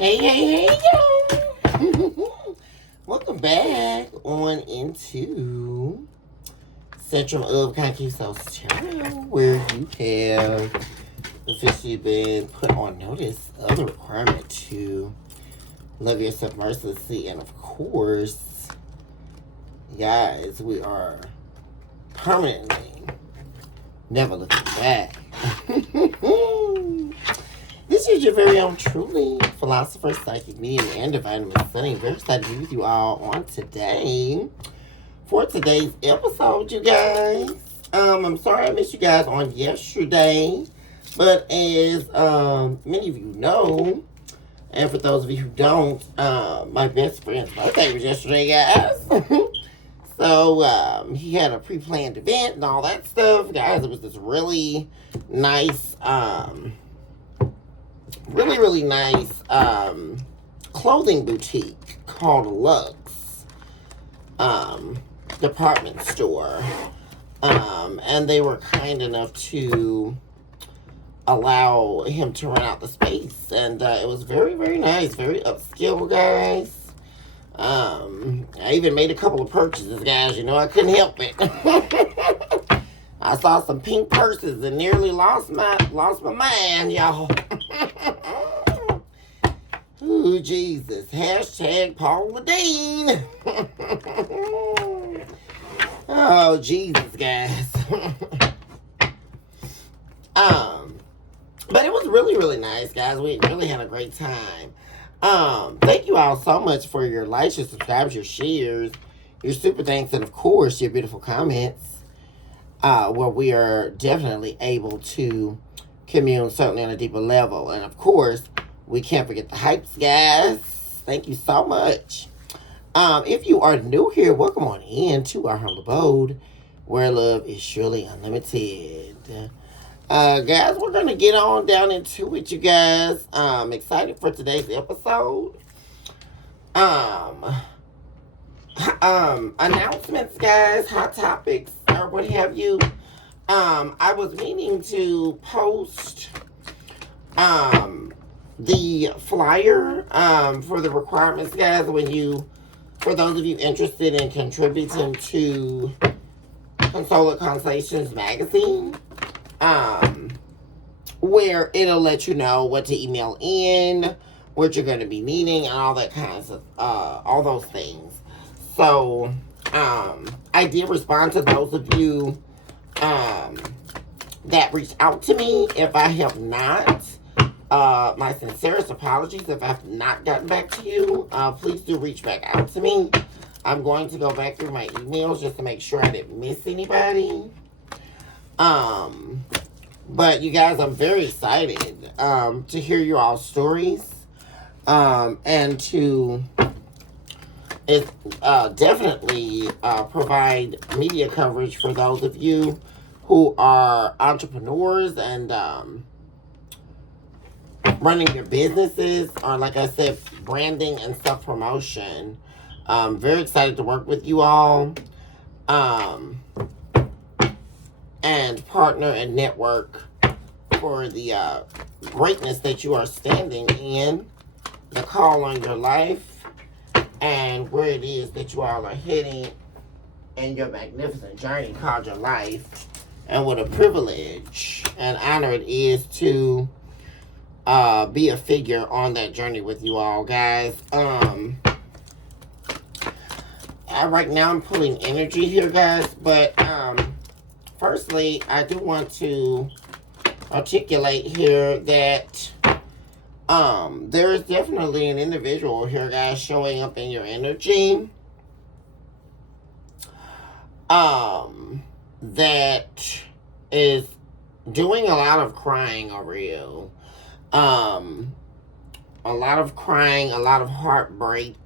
Hey, y'all. Welcome back on into Central of Conquistador's channel, where you have officially been put on notice of the requirement to love yourself mercilessly. And of course, guys, we are permanently never looking back. This is your very own truly philosopher, psychic, medium, and divine Sunny. Very excited to be with you all on today for today's episode, you guys. I'm sorry I missed you guys on yesterday, but as many of you know, and for those of you who don't, my best friend's birthday was yesterday, guys. So he had a pre-planned event and all that stuff, guys. It was this really nice, really nice clothing boutique called Lux department store. And they were kind enough to allow him to rent out the space. And it was very, very nice, very upscale, guys. I even made a couple of purchases, guys. You know, I couldn't help it. I saw some pink purses and nearly lost my mind, y'all. Ooh, Jesus. Hashtag Paula Deen. Oh, Jesus, guys. But it was really, really nice, guys. We really had a great time. Thank you all so much for your likes, your subscribes, your shares, your super thanks, and of course, your beautiful comments. Where we are definitely able to commune certainly on a deeper level. And of course, we can't forget the hypes, guys. Thank you so much. If you are new here, welcome on in to our humble abode, where love is surely unlimited. Guys, we're going to get on down into it, you guys. I'm excited for today's episode. Announcements, guys, hot topics, or what have you. I was meaning to post, the flyer, for the requirements, guys, for those of you interested in contributing to Consola Constellations magazine, where it'll let you know what to email in, what you're going to be needing, and all that kinds of, all those things. So, I did respond to those of you, that reached out to me. If I have not, my sincerest apologies if I have not gotten back to you. Please do reach back out to me. I'm going to go back through my emails just to make sure I didn't miss anybody. But you guys, I'm very excited, to hear your all stories, and to definitely provide media coverage for those of you who are entrepreneurs and running your businesses, or like I said, branding and self-promotion. Very excited to work with you all, and partner and network for the greatness that you are standing in, the call on your life, and where it is that you all are heading in your magnificent journey called your life. And what a privilege and honor it is to be a figure on that journey with you all, guys. Right now I'm pulling energy here, guys, but firstly, I do want to articulate here that there is definitely an individual here, guys, showing up in your energy that is doing a lot of crying over you. A lot of crying, a lot of heartbreak.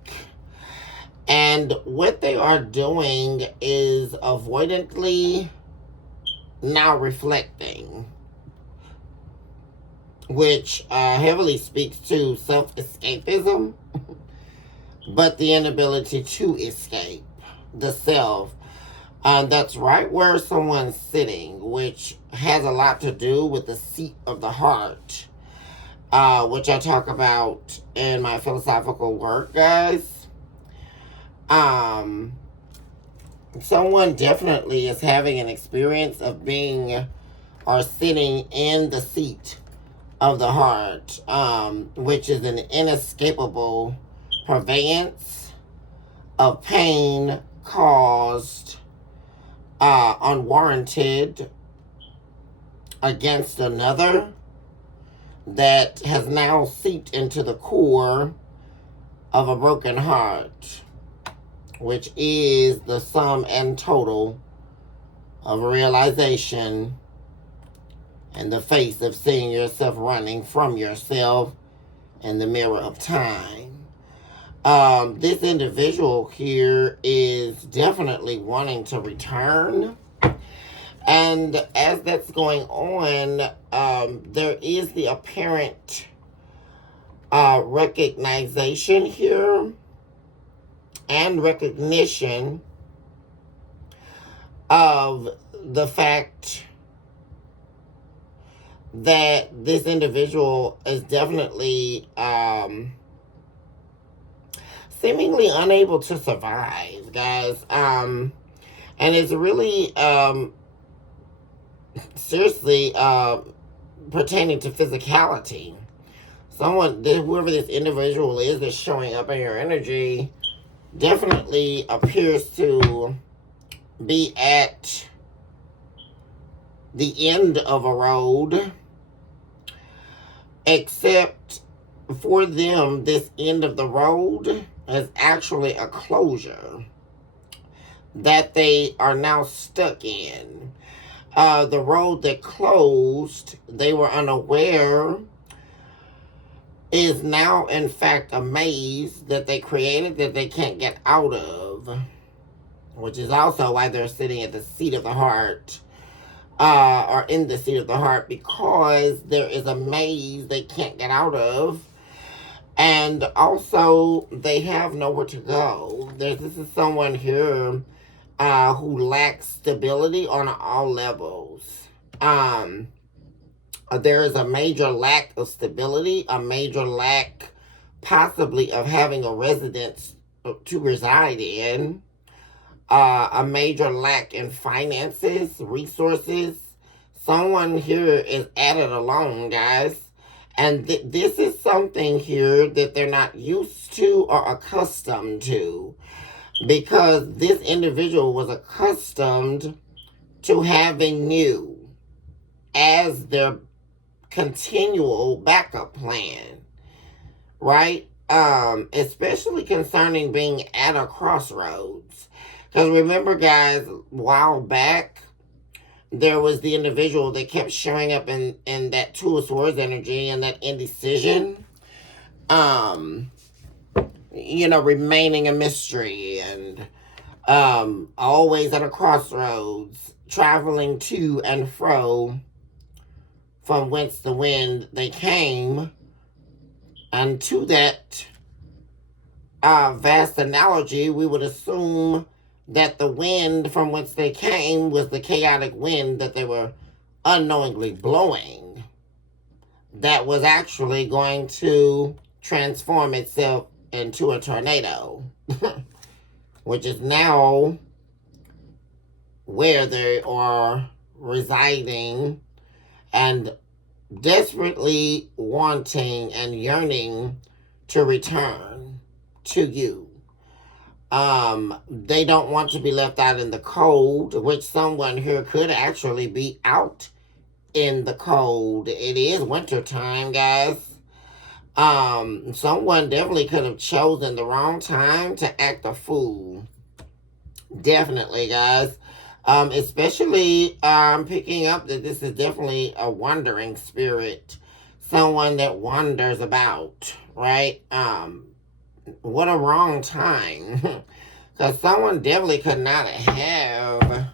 And what they are doing is avoidantly now reflecting, which heavily speaks to self-escapism, but the inability to escape the self. That's right where someone's sitting, which has a lot to do with the seat of the heart. which I talk about in my philosophical work, guys. Someone definitely is having an experience of being or sitting in the seat of the heart, which is an inescapable purveyance of pain caused unwarranted against another that has now seeped into the core of a broken heart, which is the sum and total of realization in the face of seeing yourself running from yourself in the mirror of time. This individual here is definitely wanting to return. And as that's going on, there is the apparent recognition here and recognition of the fact that this individual is definitely seemingly unable to survive, guys. And it's really seriously pertaining to physicality. Whoever this individual is that's showing up in your energy, definitely appears to be at the end of a road, except for them, this end of the road is actually a closure that they are now stuck in. The road that closed, they were unaware, is now in fact a maze that they created that they can't get out of, which is also why they're sitting at the seat of the heart, or in the seat of the heart, because there is a maze they can't get out of, and also they have nowhere to go. This is someone here who lacks stability on all levels. There is a major lack of stability, a major lack possibly of having a residence to reside in, a major lack in finances, resources. Someone here is at it alone, guys. And this is something here that they're not used to or accustomed to, because this individual was accustomed to having you as their continual backup plan, right? Especially concerning being at a crossroads. Because remember, guys, a while back, there was the individual that kept showing up in that Two of Swords energy and that indecision. Remaining a mystery and always at a crossroads, traveling to and fro from whence the wind they came. And to that vast analogy, we would assume that the wind from whence they came was the chaotic wind that they were unknowingly blowing, that was actually going to transform itself into a tornado, which is now where they are residing and desperately wanting and yearning to return to you. They don't want to be left out in the cold, which someone here could actually be out in the cold. It is winter time, guys. Someone definitely could have chosen the wrong time to act a fool. Definitely, guys. Especially, picking up that this is definitely a wandering spirit. Someone that wanders about, right? What a wrong time. Because someone definitely could not have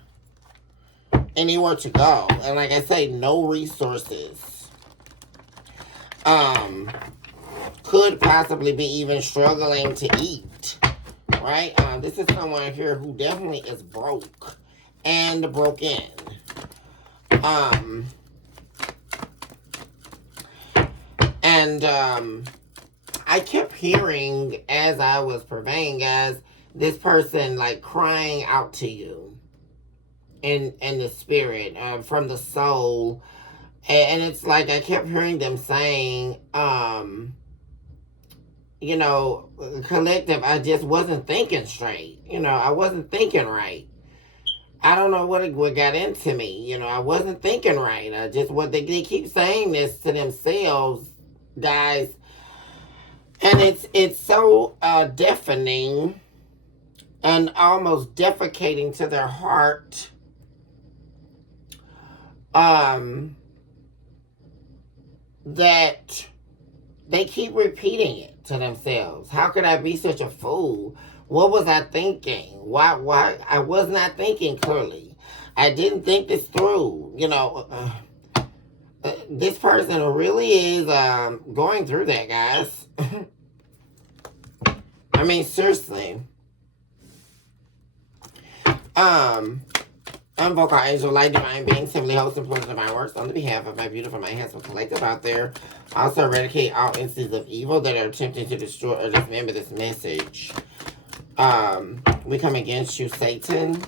anywhere to go. And like I say, no resources. Could possibly be even struggling to eat, right? This is someone here who definitely is broke and broken. And I kept hearing as I was purveying, guys, this person like crying out to you in the spirit, from the soul. And it's like I kept hearing them saying, you know, collective, I just wasn't thinking straight. You know, I wasn't thinking right. I don't know what got into me. You know, I wasn't thinking right. I just, what they keep saying this to themselves, guys. And it's so deafening and almost defecating to their heart. That they keep repeating it to themselves. How could I be such a fool? What was I thinking? Why I was not thinking clearly. I didn't think this through. You know, this person really is going through that, guys. I mean, seriously. I'm Vocal Angel, Light Divine Being, simply host and pleasure divine works on the behalf of my beautiful, my handsome collective out there. Also eradicate all instances of evil that are attempting to destroy or dismember this message. We come against you, Satan,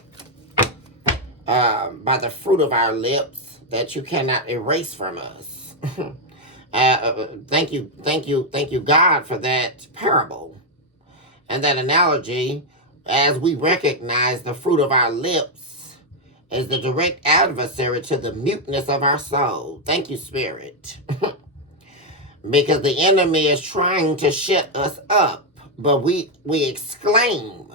by the fruit of our lips that you cannot erase from us. Thank you, God, for that parable and that analogy, as we recognize the fruit of our lips is the direct adversary to the muteness of our soul. Thank you, Spirit. Because the enemy is trying to shut us up, but we exclaim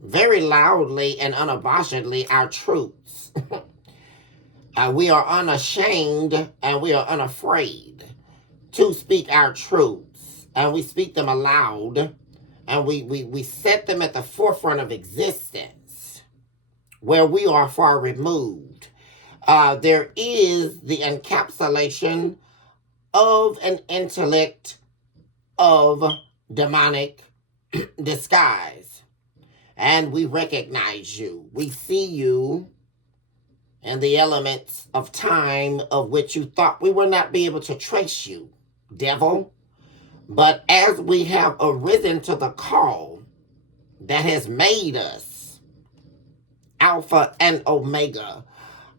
very loudly and unabashedly our truths. We are unashamed and we are unafraid to speak our truths, and we speak them aloud, and we set them at the forefront of existence, where we are far removed. There is the encapsulation of an intellect of demonic disguise. And we recognize you. We see you in the elements of time of which you thought we would not be able to trace you, devil. But as we have arisen to the call that has made us Alpha and Omega,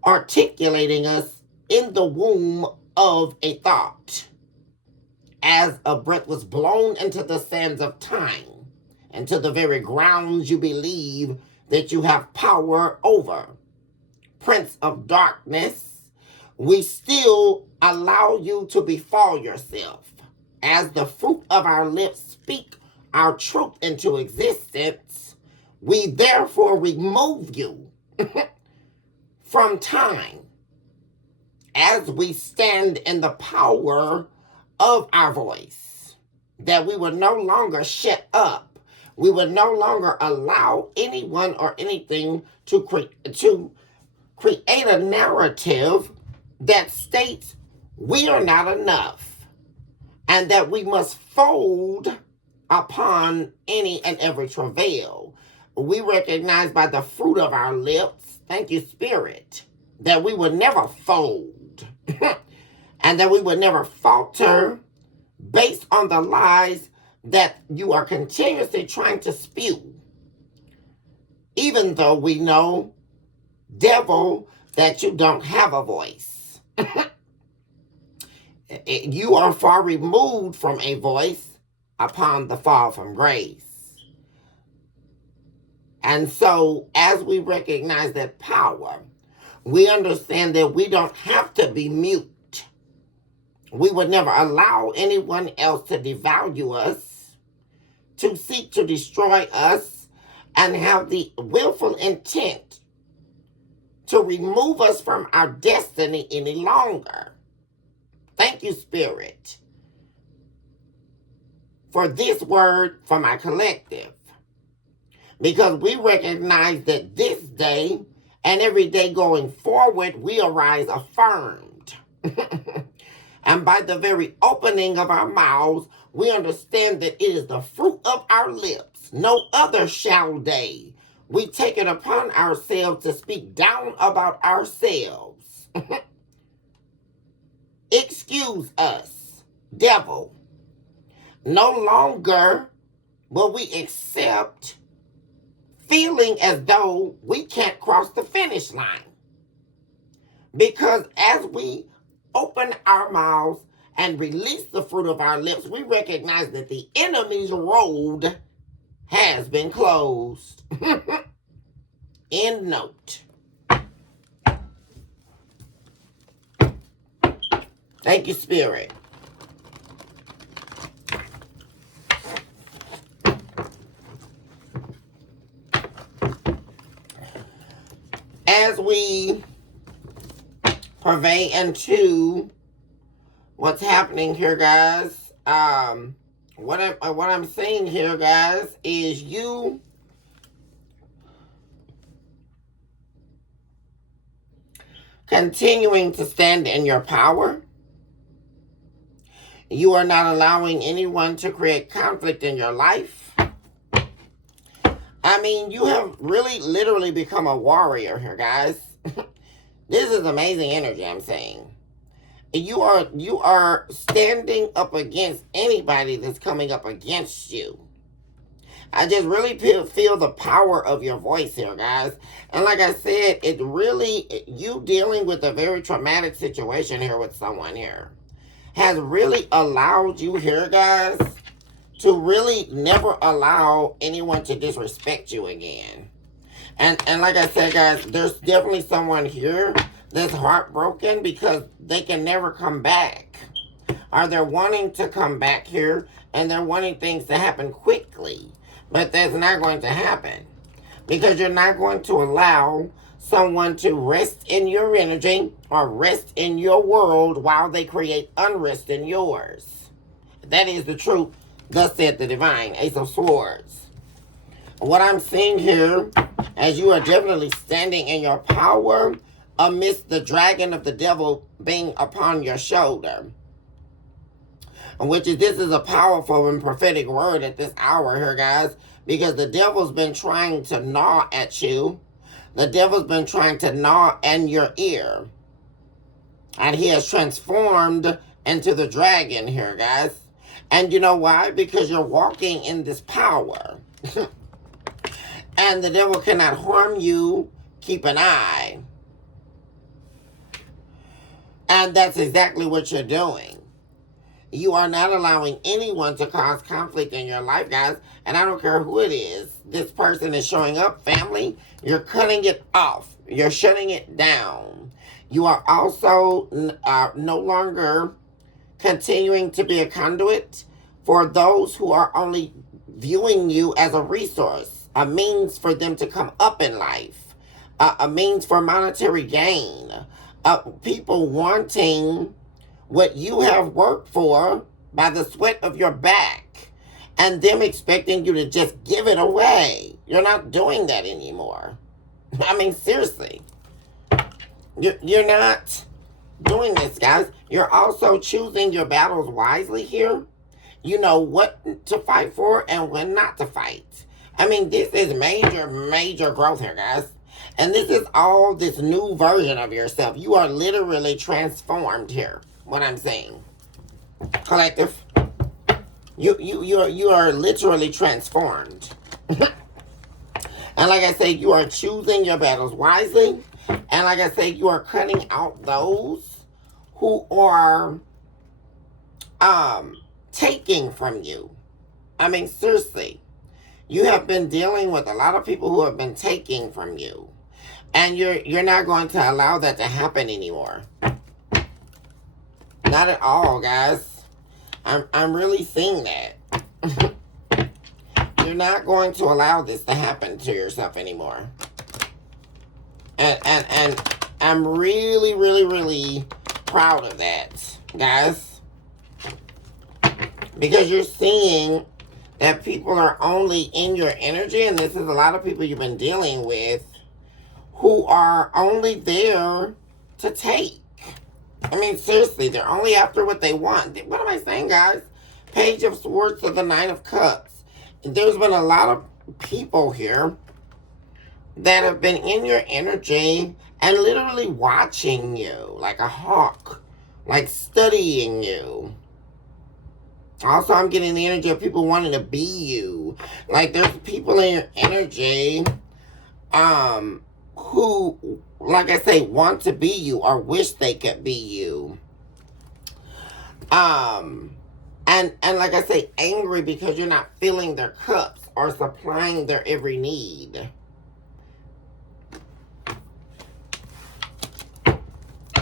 articulating us in the womb of a thought, as a breath was blown into the sands of time, and to the very grounds you believe that you have power over. Prince of Darkness, we still allow you to befall yourself, as the fruit of our lips speak our truth into existence. We therefore remove you from time, as we stand in the power of our voice, that we will no longer shut up. We will no longer allow anyone or anything to create a narrative that states we are not enough and that we must fold upon any and every travail. We recognize by the fruit of our lips, thank you, Spirit, that we would never fold and that we would never falter based on the lies that you are continuously trying to spew. Even though we know, devil, that you don't have a voice. You are far removed from a voice upon the fall from grace. And so, as we recognize that power, we understand that we don't have to be mute. We would never allow anyone else to devalue us, to seek to destroy us, and have the willful intent to remove us from our destiny any longer. Thank you, Spirit, for this word for my collective. Because we recognize that this day and every day going forward, we arise affirmed. And by the very opening of our mouths, we understand that it is the fruit of our lips. No other shall they. We take it upon ourselves to speak down about ourselves. Excuse us, devil. No longer will we accept feeling as though we can't cross the finish line. Because as we open our mouths and release the fruit of our lips, we recognize that the enemy's road has been closed. End note. Thank you, Spirit. As we purvey into what's happening here, guys, what I'm saying here, guys, is you continuing to stand in your power. You are not allowing anyone to create conflict in your life. I mean, you have really literally become a warrior here, guys. This is amazing energy, I'm saying. You are standing up against anybody that's coming up against you. I just really feel the power of your voice here, guys. And like I said, it really, you dealing with a very traumatic situation here with someone here has really allowed you here, guys, to really never allow anyone to disrespect you again. And like I said, guys, there's definitely someone here that's heartbroken because they can never come back. Or they're wanting to come back here and they're wanting things to happen quickly. But that's not going to happen. Because you're not going to allow someone to rest in your energy or rest in your world while they create unrest in yours. That is the truth. Thus said the divine Ace of Swords. What I'm seeing here, as you are definitely standing in your power amidst the dragon of the devil being upon your shoulder. Which is, this is a powerful and prophetic word at this hour here, guys. Because the devil's been trying to gnaw at you. The devil's been trying to gnaw in your ear. And he has transformed into the dragon here, guys. And you know why? Because you're walking in this power. And the devil cannot harm you. Keep an eye. And that's exactly what you're doing. You are not allowing anyone to cause conflict in your life, guys. And I don't care who it is. This person is showing up, family. You're cutting it off. You're shutting it down. You are also no longer continuing to be a conduit for those who are only viewing you as a resource, a means for them to come up in life, a means for monetary gain, people wanting what you have worked for by the sweat of your back and them expecting you to just give it away. You're not doing that anymore. I mean, seriously. You're not doing this, guys. You're also choosing your battles wisely here. You know what to fight for and when not to fight. I mean, this is major growth here, guys. And this is all this new version of yourself. You are literally transformed here. What I'm saying. Collective. You are literally transformed. And like I say, you are choosing your battles wisely. And like I say, you are cutting out those who are taking from you. I mean, seriously. You have been dealing with a lot of people who have been taking from you. And you're not going to allow that to happen anymore. Not at all, guys. I'm really seeing that. You're not going to allow this to happen to yourself anymore. And I'm really, really, really proud of that, guys. Because you're seeing that people are only in your energy, and this is a lot of people you've been dealing with who are only there to take. I mean, seriously, they're only after what they want. What am I saying, guys? Page of Swords to the Nine of Cups. There's been a lot of people here that have been in your energy and literally watching you like a hawk, like studying you. Also, I'm getting the energy of people wanting to be you. Like, there's people in your energy who, like I say, want to be you or wish they could be you. And like I say, angry because you're not filling their cups or supplying their every need.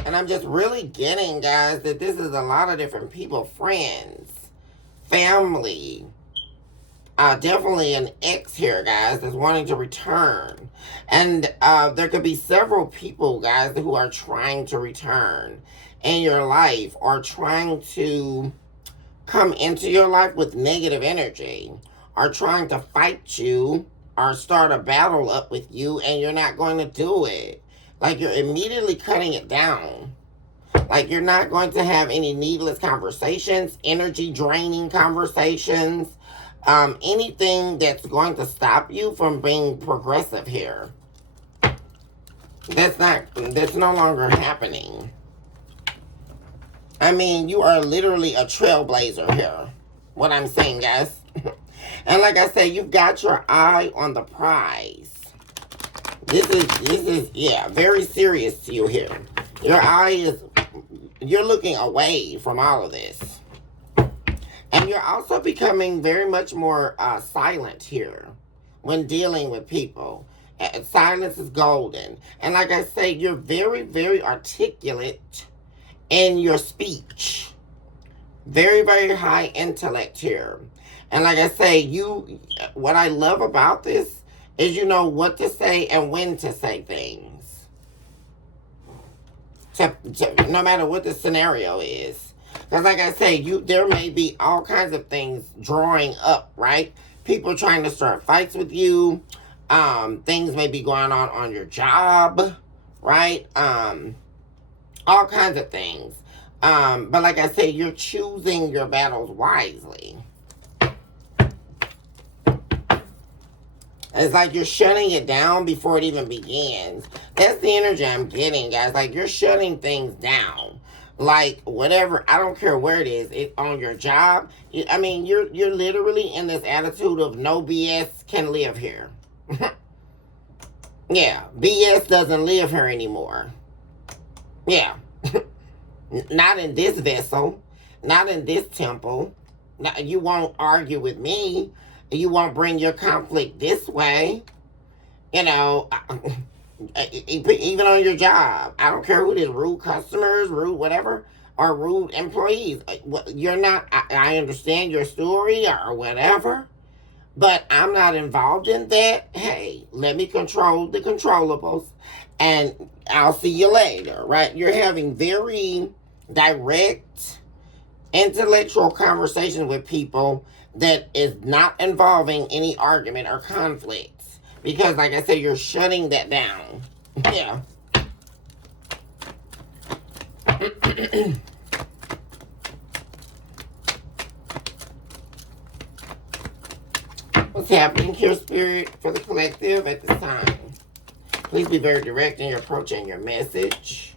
And I'm just really getting, guys, that this is a lot of different people, friends, family, definitely an ex here, guys, that's wanting to return. And there could be several people, guys, who are trying to return in your life or trying to come into your life with negative energy or trying to fight you or start a battle up with you, and you're not going to do it. Like, you're immediately cutting it down. Like, you're not going to have any needless conversations, energy draining conversations, anything that's going to stop you from being progressive here. That's no longer happening. I mean, you are literally a trailblazer here. What I'm saying, guys. And like I say, you've got your eye on the prize. This is, yeah, very serious to you here. Your eye is, you're looking away from all of this. And you're also becoming very much more silent here when dealing with people. Silence is golden. And like I say, you're very, very articulate in your speech. Very, very high intellect here. And like I say, what I love about this is you know what to say and when to say things. No matter what the scenario is. Because like I say, there may be all kinds of things drawing up, right? People trying to start fights with you. Things may be going on your job, right? All kinds of things. But like I say, you're choosing your battles wisely. It's like you're shutting it down before it even begins. That's the energy I'm getting, guys. Like, you're shutting things down. Like, whatever, I don't care where it is. It's on your job. I mean, you're literally in this attitude of no BS can live here. Yeah, BS doesn't live here anymore. Yeah. Not in this vessel. Not in this temple. You won't argue with me. You won't bring your conflict this way. You know, even on your job. I don't care who it is, rude customers, rude whatever, or rude employees. You're not, I understand your story or whatever, but I'm not involved in that. Hey, let me control the controllables, and I'll see you later, right? You're having very direct, intellectual conversations with people that is not involving any argument or conflicts. Because, like I said, you're shutting that down. Yeah. What's happening here, Spirit, for the collective at this time? Please be very direct in your approach and your message.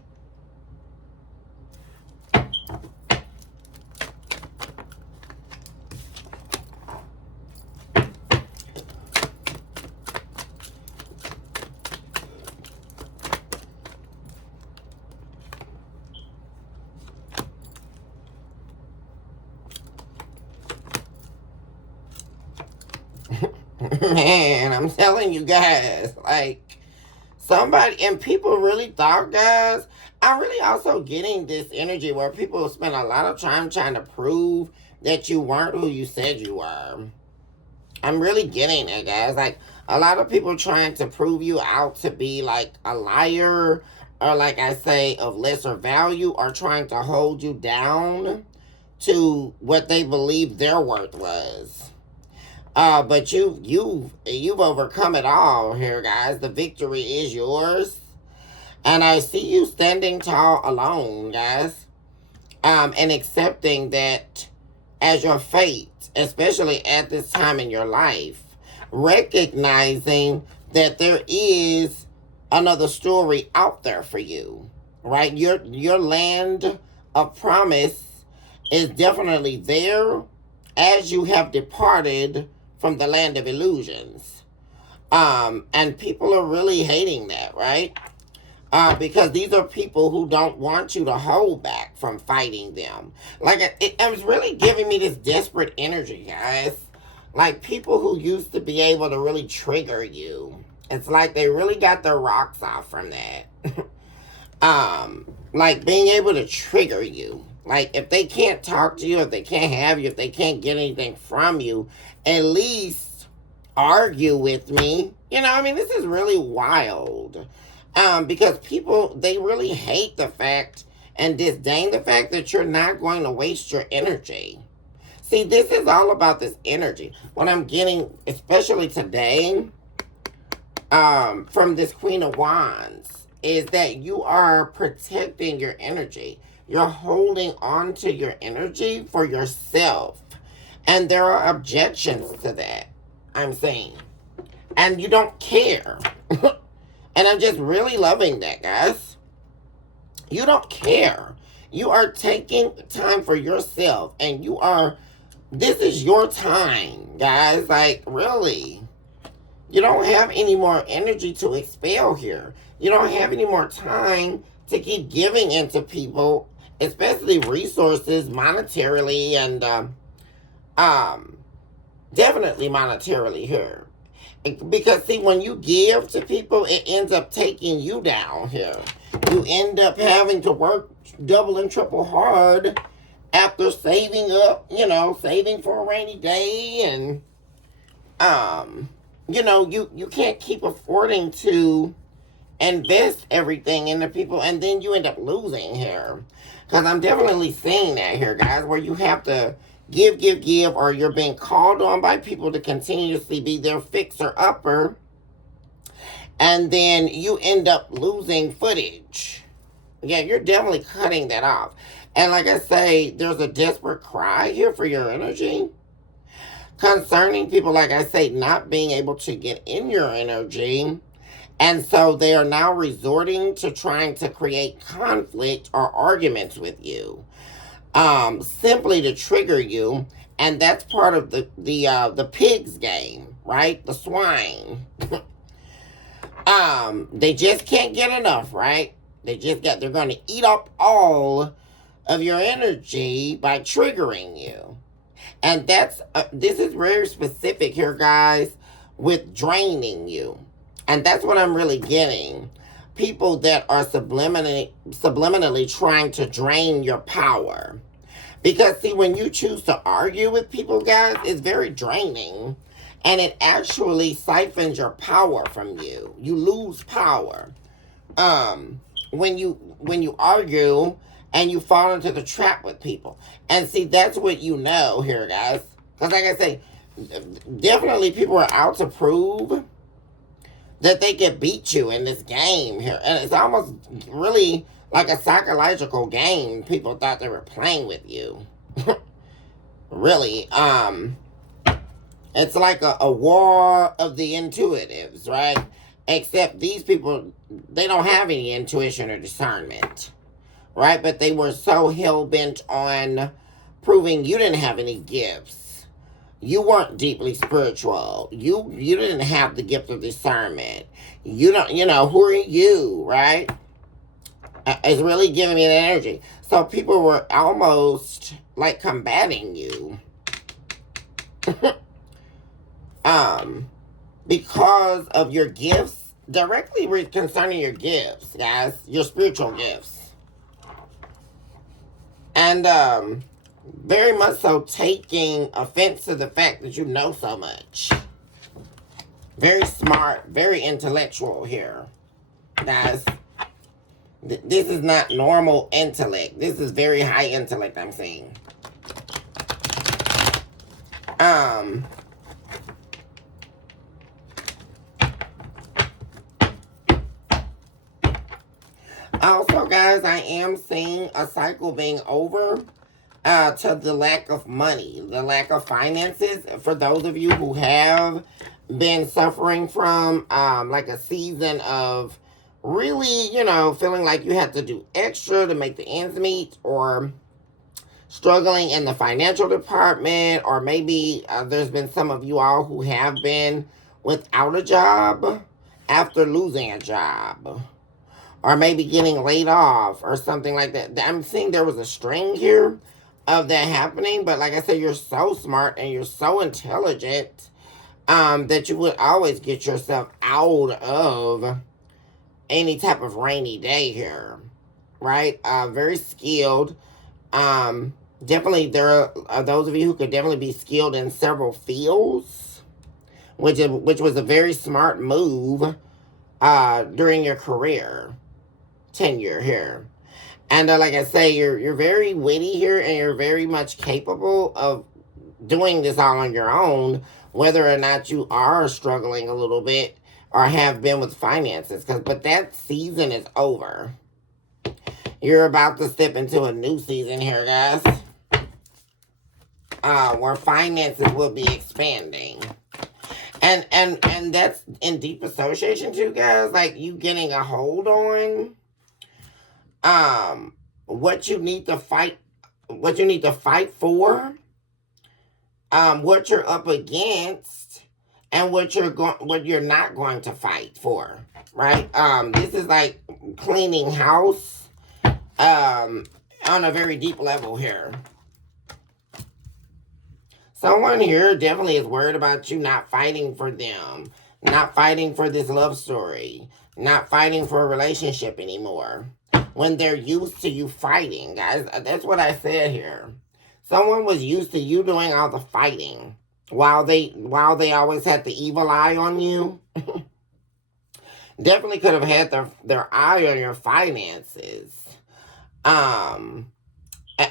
Man, I'm telling you guys, like, somebody, and people really thought, guys, I'm really also getting this energy where people spend a lot of time trying to prove that you weren't who you said you were. I'm really getting it, guys. Like, a lot of people trying to prove you out to be, like, a liar, or, like I say, of lesser value, or trying to hold you down to what they believe their worth was. But you've overcome it all here, guys. The victory is yours. And I see you standing tall alone, guys. And accepting that as your fate, especially at this time in your life. Recognizing that there is another story out there for you, right? Your land of promise is definitely there. as you have departed from the land of illusions. And people are really hating that, right? Because these are people who don't want you to hold back from fighting them. Like, it was really giving me this desperate energy, guys. Like, people who used to be able to really trigger you. It's like they really got their rocks off from that. Like, being able to trigger you. Like, if they can't talk to you, if they can't have you, if they can't get anything from you, at least argue with me. You know, I mean, this is really wild. Because people, they really hate the fact and disdain the fact that you're not going to waste your energy. See, this is all about this energy. What I'm getting, especially today, from this Queen of Wands, is that you are protecting your energy. You're holding on to your energy for yourself. And there are objections to that, I'm saying. And you don't care. And I'm just really loving that, guys. You don't care. You are taking time for yourself. And you are, this is your time, guys. Like, really. You don't have any more energy to expel here. You don't have any more time to keep giving into people, especially resources, monetarily, and definitely monetarily here. Because, see, when you give to people, it ends up taking you down here. You end up having to work double and triple hard after saving up, you know, saving for a rainy day. And, you know, you can't keep affording to invest everything into people, and then you end up losing here. Because I'm definitely seeing that here, guys, where you have to give, or you're being called on by people to continuously be their fixer-upper, and then you end up losing footage. Yeah, you're definitely cutting that off. And like I say, there's a desperate cry here for your energy concerning people, like I say, not being able to get in your energy. And so they are now resorting to trying to create conflict or arguments with you. Simply to trigger you, and that's part of the pig's game, right? The swine. They just can't get enough, right? They're going to eat up all of your energy by triggering you. And that's, this is very specific here, guys, with draining you. And that's what I'm really getting. People that are subliminally trying to drain your power. Because, see, when you choose to argue with people, guys, it's very draining. And it actually siphons your power from you. You lose power. When you argue and you fall into the trap with people. And see, that's what you know here, guys. Because like I say, definitely people are out to prove that they can beat you in this game here. And it's almost really like a psychological game. People thought they were playing with you. Really. It's like a war of the intuitives, right? Except these people, they don't have any intuition or discernment. Right? But they were so hell-bent on proving you didn't have any gifts. You weren't deeply spiritual. You didn't have the gift of discernment. You don't, you know, who are you, right? It's really giving me that energy. So people were almost like combating you. Because of your gifts, directly concerning your gifts, guys, your spiritual gifts. And, very much so taking offense to the fact that you know so much. Very smart, very intellectual here, guys. This is not normal intellect. This is very high intellect, I'm saying. Also, guys, I am seeing a cycle being over. To the lack of money, the lack of finances. For those of you who have been suffering from like a season of really, you know, feeling like you have to do extra to make the ends meet, or struggling in the financial department, or maybe there's been some of you all who have been without a job after losing a job, or maybe getting laid off or something like that. I'm seeing there was a string here of that happening, but like I said, you're so smart and you're so intelligent that you would always get yourself out of any type of rainy day here, right? Very skilled. Definitely there are those of you who could definitely be skilled in several fields, which was a very smart move during your career tenure here. And like I say, you're very witty here, and you're very much capable of doing this all on your own, whether or not you are struggling a little bit or have been with finances. But that season is over. You're about to step into a new season here, guys, where finances will be expanding. And that's in deep association too, guys. Like, you getting a hold on what you need to fight for, what you're up against, and what you're not going to fight for, right? This is like cleaning house on a very deep level here. Someone here definitely is worried about you not fighting for them, not fighting for this love story, not fighting for a relationship anymore, when they're used to you fighting, guys. That's what I said here. Someone was used to you doing all the fighting while they always had the evil eye on you. Definitely could have had their eye on your finances.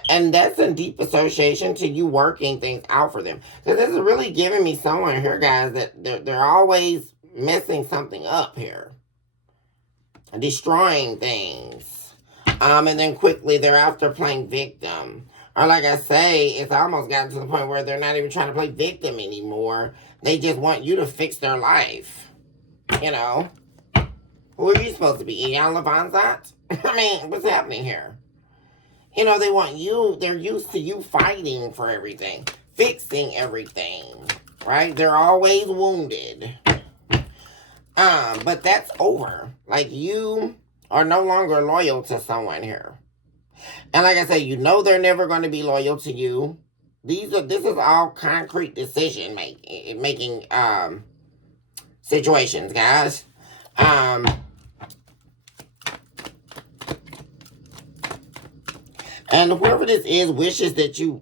And that's in deep association to you working things out for them. So this is really giving me someone here, guys, that they're always messing something up here, destroying things. And then quickly thereafter playing victim. Or like I say, it's almost gotten to the point where they're not even trying to play victim anymore. They just want you to fix their life. You know? Who are you supposed to be? Eon Levanzat? I mean, what's happening here? You know, they want you, they're used to you fighting for everything, fixing everything, right? They're always wounded. But that's over. Like, you are no longer loyal to someone here. And like I say, you know they're never going to be loyal to you. This is all concrete decision making situations, guys. And whoever this is wishes that you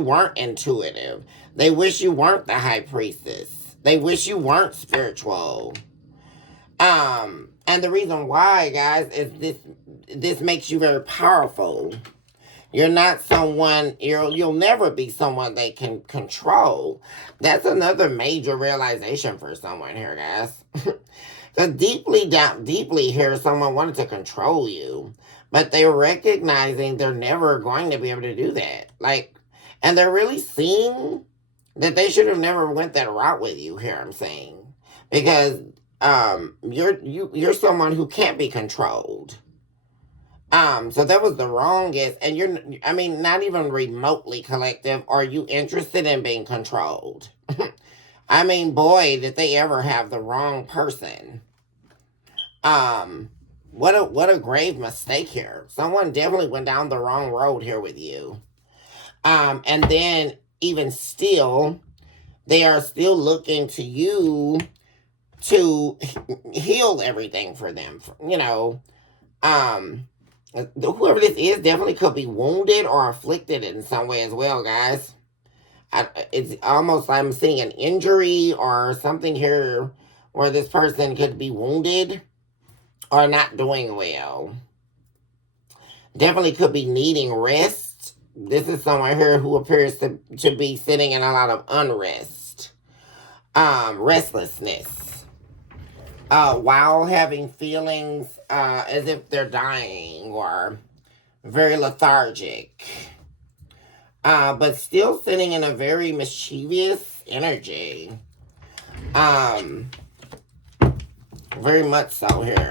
weren't intuitive. They wish you weren't the high priestess. They wish you weren't spiritual. And the reason why, guys, is this makes you very powerful. You're not someone, you'll never be someone they can control. That's another major realization for someone here, guys. Because deeply here, someone wanted to control you, but they're recognizing they're never going to be able to do that. Like, and they're really seeing that they should have never went that route with you here, I'm saying. Because you're someone who can't be controlled. So that was the wrongest, and I mean, not even remotely collective. Are you interested in being controlled? I mean, boy, did they ever have the wrong person. What a grave mistake here. Someone definitely went down the wrong road here with you. And then even still, they are still looking to you to heal everything for them. You know, whoever this is definitely could be wounded or afflicted in some way as well, guys. It's almost like I'm seeing an injury or something here where this person could be wounded or not doing well. Definitely could be needing rest. This is someone here who appears to be sitting in a lot of unrest. Restlessness. While having feelings as if they're dying or very lethargic. But still sitting in a very mischievous energy. Very much so here.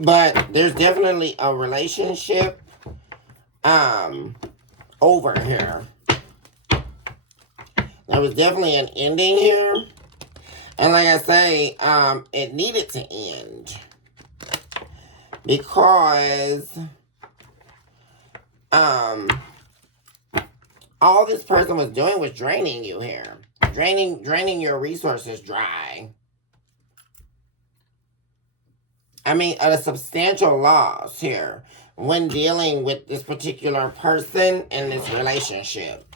But there's definitely a relationship over here. There was definitely an ending here. And like I say, it needed to end. Because all this person was doing was draining you here. Draining your resources dry. I mean, at a substantial loss here when dealing with this particular person in this relationship.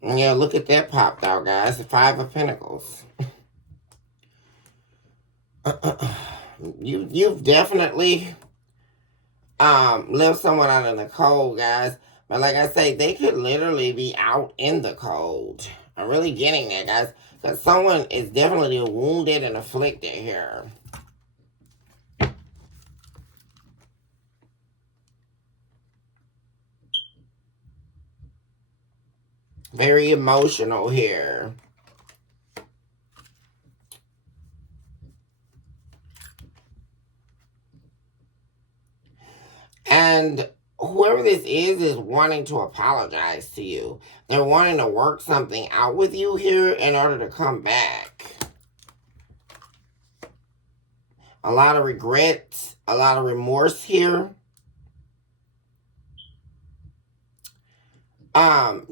Yeah, look at that popped out, guys. The Five of Pentacles. You've definitely left someone out in the cold, guys. But like I say, they could literally be out in the cold. I'm really getting that, guys. Because someone is definitely wounded and afflicted here. Very emotional here. And whoever this is wanting to apologize to you. They're wanting to work something out with you here in order to come back. A lot of regret, a lot of remorse here.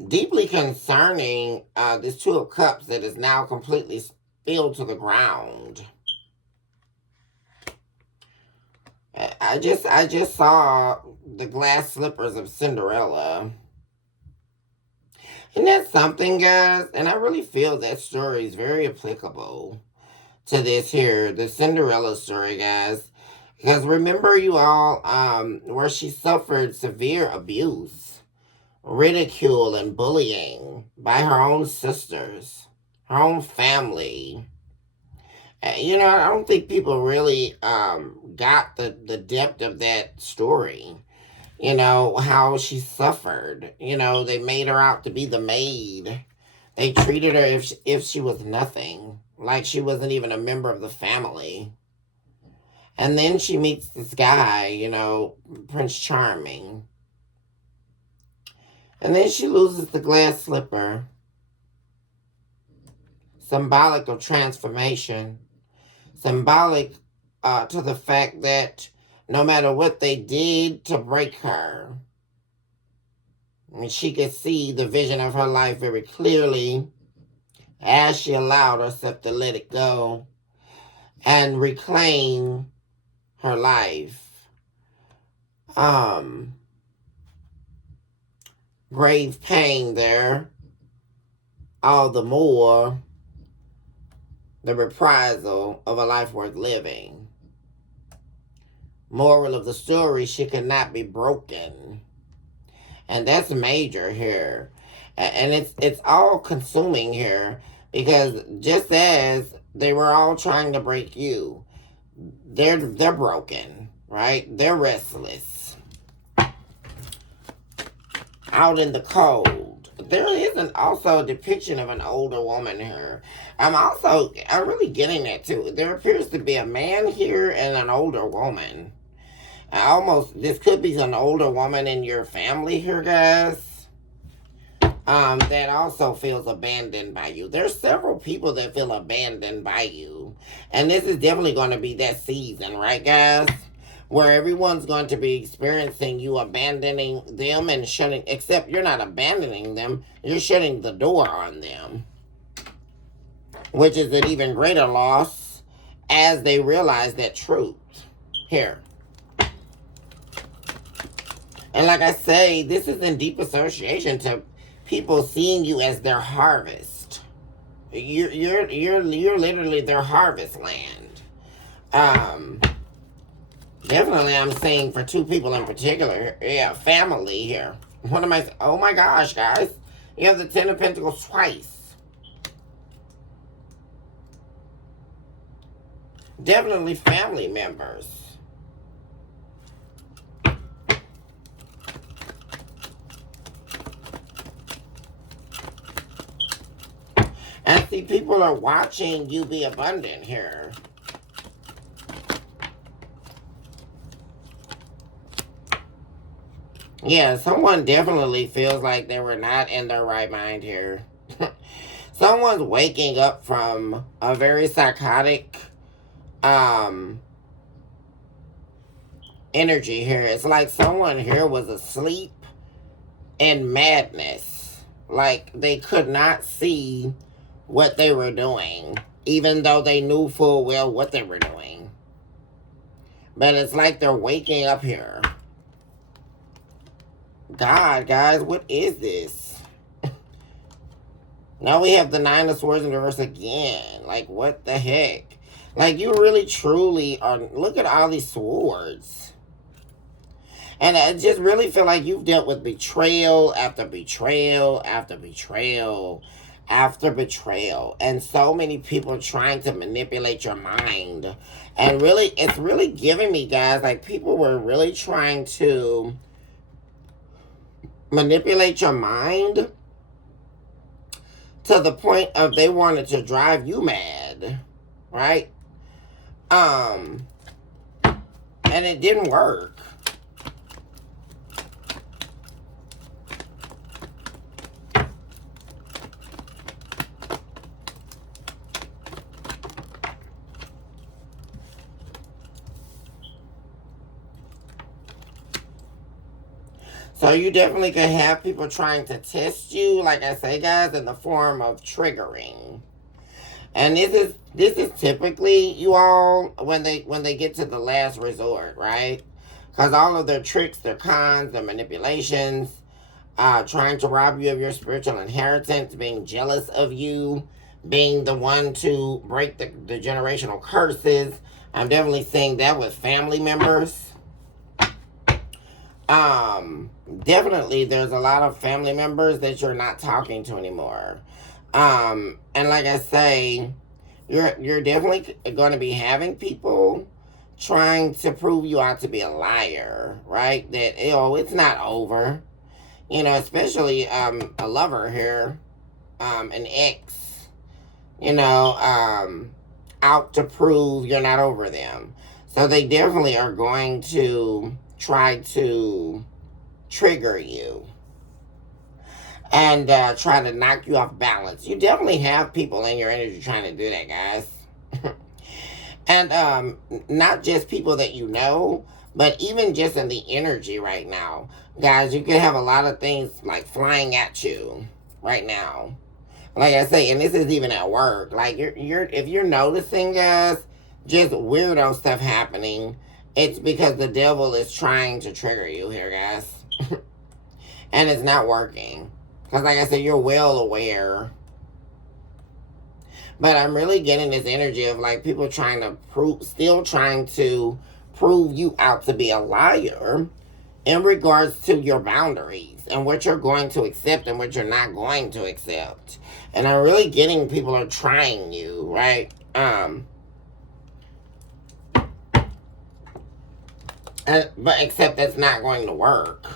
Deeply concerning this Two of Cups that is now completely spilled to the ground. I just saw the glass slippers of Cinderella. Isn't that something, guys? And I really feel that story is very applicable to this here, the Cinderella story, guys. Because remember you all, where she suffered severe abuse, ridicule, and bullying by her own sisters, her own family. You know, I don't think people really got the depth of that story. You know, how she suffered. You know, they made her out to be the maid. They treated her if she was nothing. Like she wasn't even a member of the family. And then she meets this guy, you know, Prince Charming. And then she loses the glass slipper. Symbolic of transformation. Symbolic to the fact that no matter what they did to break her, and she could see the vision of her life very clearly as she allowed herself to let it go and reclaim her life. Grave pain there. All the more the reprisal of a life worth living. Moral of the story, she cannot be broken. And that's major here. And it's all consuming here. Because just as they were all trying to break you, they're broken, right? They're restless. Out in the cold. There is also a depiction of an older woman here. I'm really getting that too. There appears to be a man here and an older woman. This could be an older woman in your family here, guys. That also feels abandoned by you. There's several people that feel abandoned by you. And this is definitely going to be that season, right, guys? Where everyone's going to be experiencing you abandoning them and except you're not abandoning them, you're shutting the door on them. Which is an even greater loss as they realize that truth. Here. And like I say, this is in deep association to people seeing you as their harvest. You're literally their harvest land. Definitely I'm saying for two people in particular. Yeah, family here. What am I saying? Oh my gosh, guys. You have the Ten of Pentacles twice. Definitely family members. And see, people are watching you be abundant here. Yeah, someone definitely feels like they were not in their right mind here. Someone's waking up from a very psychotic um energy here. It's like someone here was asleep in madness. Like they could not see what they were doing, even though they knew full well what they were doing. But it's like they're waking up here. God, guys, what is this? Now we have the Nine of Swords in reverse again. Like, what the heck? Like, you really, truly are... Look at all these swords. And I just really feel like you've dealt with betrayal after betrayal after betrayal after betrayal. And so many people trying to manipulate your mind. And really, it's really giving me, guys, like, people were really trying to manipulate your mind to the point of they wanted to drive you mad, right? And it didn't work. So you definitely could have people trying to test you, like I say, guys, in the form of triggering. And this is typically, you all, when they get to the last resort, right? Because all of their tricks, their cons, their manipulations, trying to rob you of your spiritual inheritance, being jealous of you, being the one to break the generational curses. I'm definitely seeing that with family members. Definitely there's a lot of family members that you're not talking to anymore. And like I say, you're definitely going to be having people trying to prove you out to be a liar, right? That, it's not over. Especially a lover here, an ex, out to prove you're not over them. So they definitely are going to try to trigger you and try to knock you off balance. You definitely have people in your energy trying to do that, guys. And not just people that you know, but even just in the energy right now. Guys, you could have a lot of things like flying at you right now. Like I say, and this is even at work. Like if you're noticing, guys, just weirdo stuff happening, it's because the devil is trying to trigger you here, guys. And it's not working. Because like I said, you're well aware. But I'm really getting this energy of like people still trying to prove you out to be a liar in regards to your boundaries and what you're going to accept and what you're not going to accept. And I'm really getting people are trying you, right? But except that's not going to work.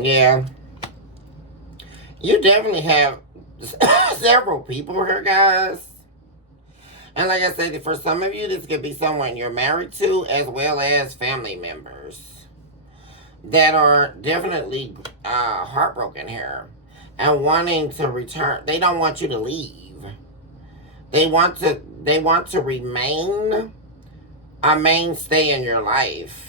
Yeah. You definitely have several people here, guys. And like I said, for some of you, this could be someone you're married to as well as family members that are definitely heartbroken here and wanting to return. They don't want you to leave. They want to remain a mainstay in your life.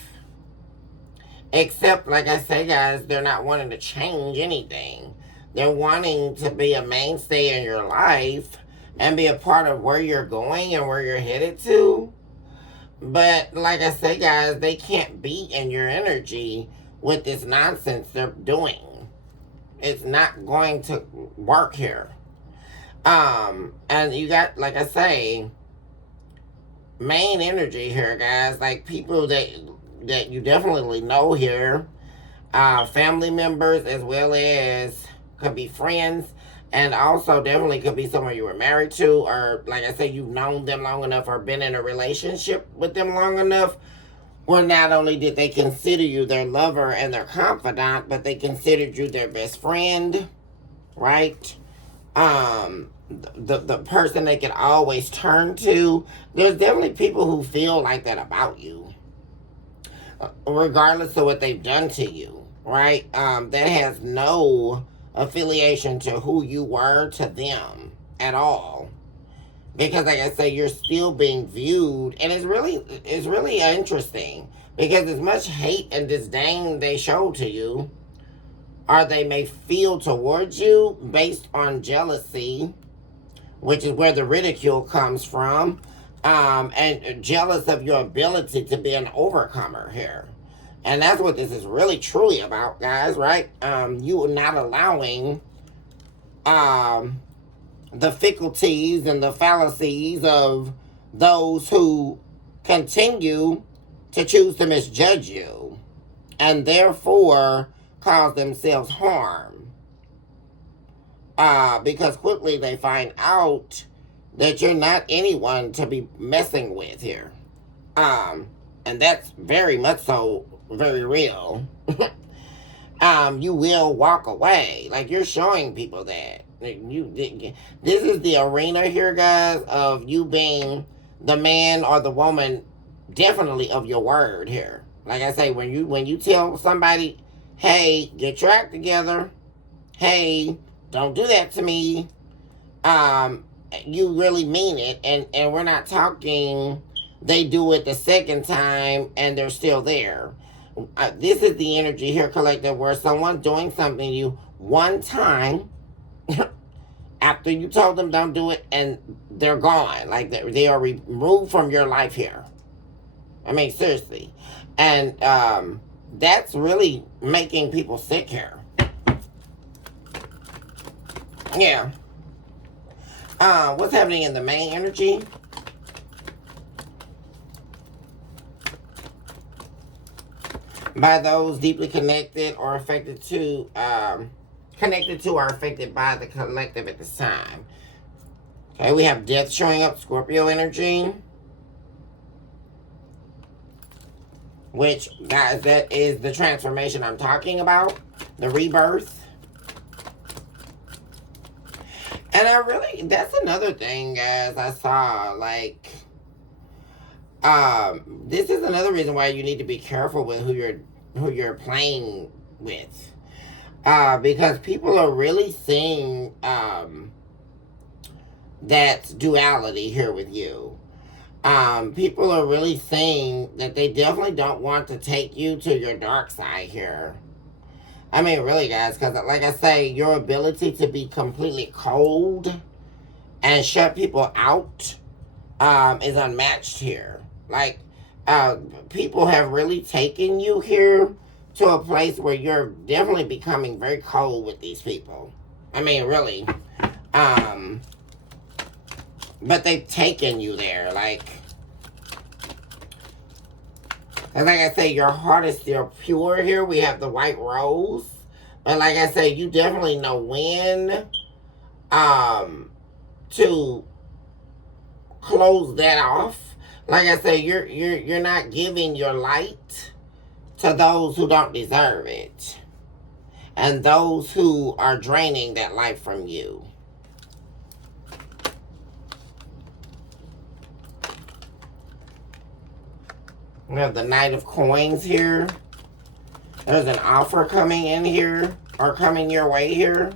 Except, like I say, guys, they're not wanting to change anything. They're wanting to be a mainstay in your life and be a part of where you're going and where you're headed to. But, like I say, guys, they can't be in your energy with this nonsense they're doing. It's not going to work here. And you got, like I say, main energy here, guys. Like people that you definitely know here, family members, as well as could be friends, and also definitely could be someone you were married to, or like I said, you've known them long enough or been in a relationship with them long enough where not only did they consider you their lover and their confidant, but they considered you their best friend, right? The person they can always turn to. There's definitely people who feel like that about you, regardless of what they've done to you, right? That has no affiliation to who you were to them at all. Because like I say, you're still being viewed, and it's really interesting because as much hate and disdain they show to you, or they may feel towards you based on jealousy, which is where the ridicule comes from, and jealous of your ability to be an overcomer here. And that's what this is really truly about, guys, right? You are not allowing the faculties and the fallacies of those who continue to choose to misjudge you and therefore cause themselves harm. Because quickly they find out that you're not anyone to be messing with here. And that's very much so very real. You will walk away. Like, you're showing people that. This is the arena here, guys, of you being the man or the woman, definitely of your word here. Like I say, when you tell somebody, hey, get your act together, hey, don't do that to me, you really mean it. And we're not talking they do it the second time and they're still there. This is the energy here, collective, where someone's doing something to you one time after you told them don't do it, and they're gone. Like they are removed from your life here. I mean, seriously. And that's really making people sick here. Yeah. What's happening in the main energy? By those deeply connected or affected to, connected to or affected by the collective at this time. Okay, we have death showing up, Scorpio energy. Which, guys, that is the transformation I'm talking about. The rebirth. And that's another thing, guys, I saw, like, this is another reason why you need to be careful with who you're playing with. Because people are really seeing, that duality here with you. People are really saying that they definitely don't want to take you to your dark side here. I mean, really, guys, because like I say, your ability to be completely cold and shut people out is unmatched here. Like, people have really taken you here to a place where you're definitely becoming very cold with these people. I mean, really. But they've taken you there, like... And like I say, your heart is still pure here. We have the white rose. But like I say, you definitely know when to close that off. Like I say, you're not giving your light to those who don't deserve it. And those who are draining that light from you. We have the Knight of Coins here. There's an offer coming in here, or coming your way here.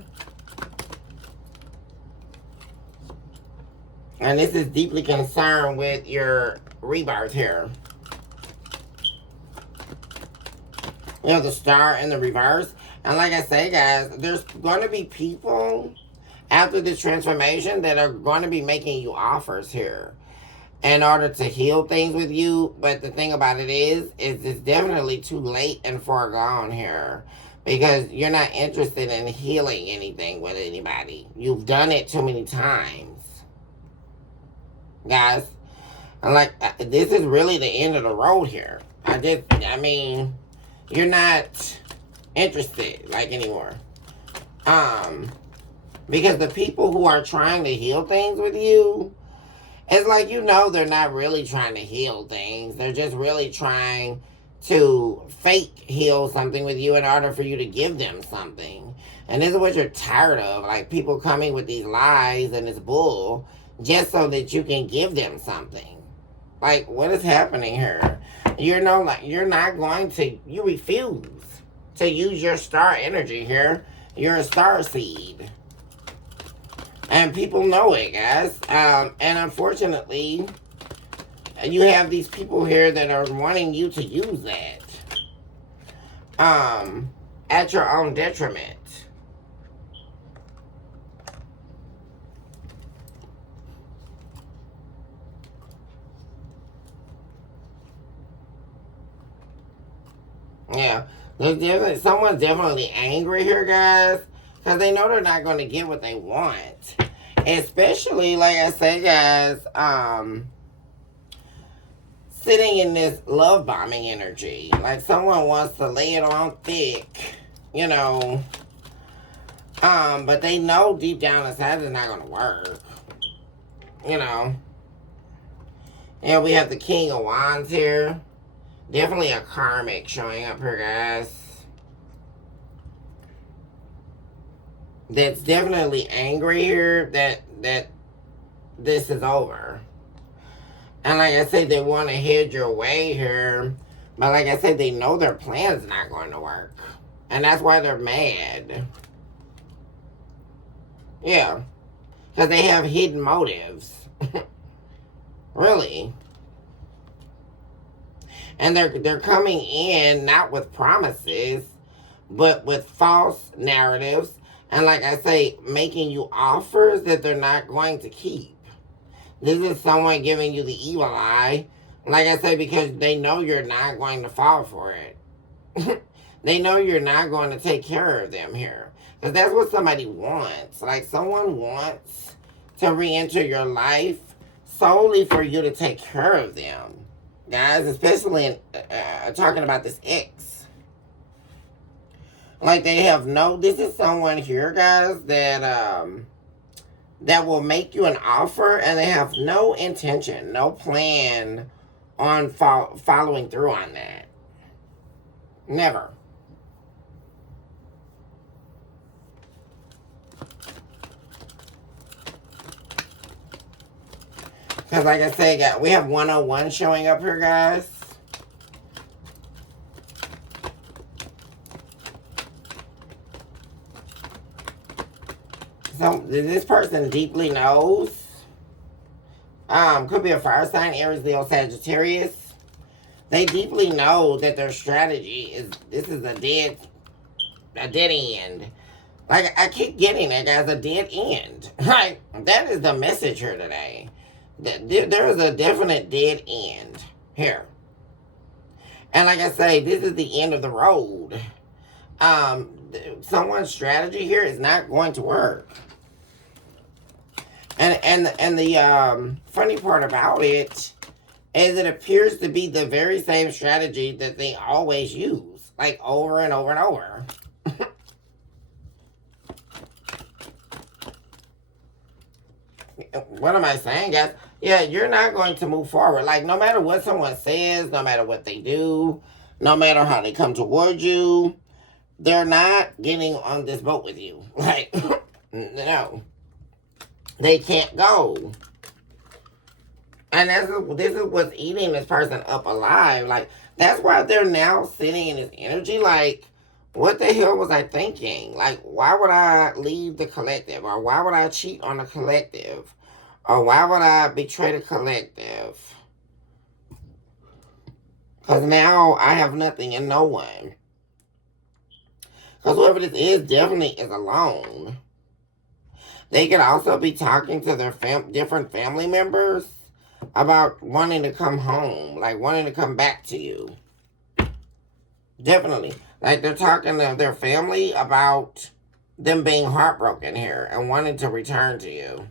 And this is deeply concerned with your rebirth here. We have the Star in the reverse. And like I say, guys, there's going to be people after this transformation that are going to be making you offers here. in order to heal things with you. But the thing about it is it's definitely too late and far gone here. Because you're not interested in healing anything with anybody. You've done it too many times. Guys. And like, this is really the end of the road here. I mean, you're not interested, like, anymore. Because the people who are trying to heal things with you, it's like, they're not really trying to heal things. They're just really trying to fake heal something with you in order for you to give them something. And this is what you're tired of. Like, people coming with these lies and this bull just so that you can give them something. Like, what is happening here? You refuse to use your star energy here. You're a star seed. And people know it, guys. And unfortunately, you have these people here that are wanting you to use that. At your own detriment. Yeah, someone's definitely angry here, guys, because they know they're not going to get what they want. Especially, like I said, guys, sitting in this love bombing energy. Like, someone wants to lay it on thick, but they know deep down inside it's not going to work, And we have the King of Wands here. Definitely a karmic showing up here, guys. That's definitely angry here that this is over. And like I said, they want to head your way here. But like I said, they know their plan's not going to work. And that's why they're mad. Yeah. Because they have hidden motives. Really. And they're coming in not with promises, but with false narratives. And like I say, making you offers that they're not going to keep. This is someone giving you the evil eye. Like I say, because they know you're not going to fall for it. They know you're not going to take care of them here. Because that's what somebody wants. Like, someone wants to re-enter your life solely for you to take care of them. Guys, especially in talking about this ex. Like, they have this is someone here, guys, that will make you an offer, and they have no intention, no plan on following through on that. Never. Because like I said, we have 101 showing up here, guys. So this person deeply knows. Could be a fire sign, Aries, Leo, Sagittarius. They deeply know that their strategy is a dead end. Like, I keep getting it, guys, a dead end. Right? That is the message here today. There is a definite dead end here. And like I say, this is the end of the road. Someone's strategy here is not going to work. And the funny part about it is it appears to be the very same strategy that they always use. Like, over and over and over. What am I saying, guys? Yeah, you're not going to move forward. Like, no matter what someone says, no matter what they do, no matter how they come towards you, they're not getting on this boat with you. Like, no. They can't go. And this is what's eating this person up alive. Like, that's why they're now sitting in this energy. Like, what the hell was I thinking? Like, why would I leave the collective? Or why would I cheat on the collective? Or why would I betray the collective? Because now I have nothing and no one. Because whoever this is definitely is alone. They could also be talking to their different family members. about wanting to come home, like wanting to come back to you. Definitely. Like they're talking to their family about them being heartbroken here and wanting to return to you.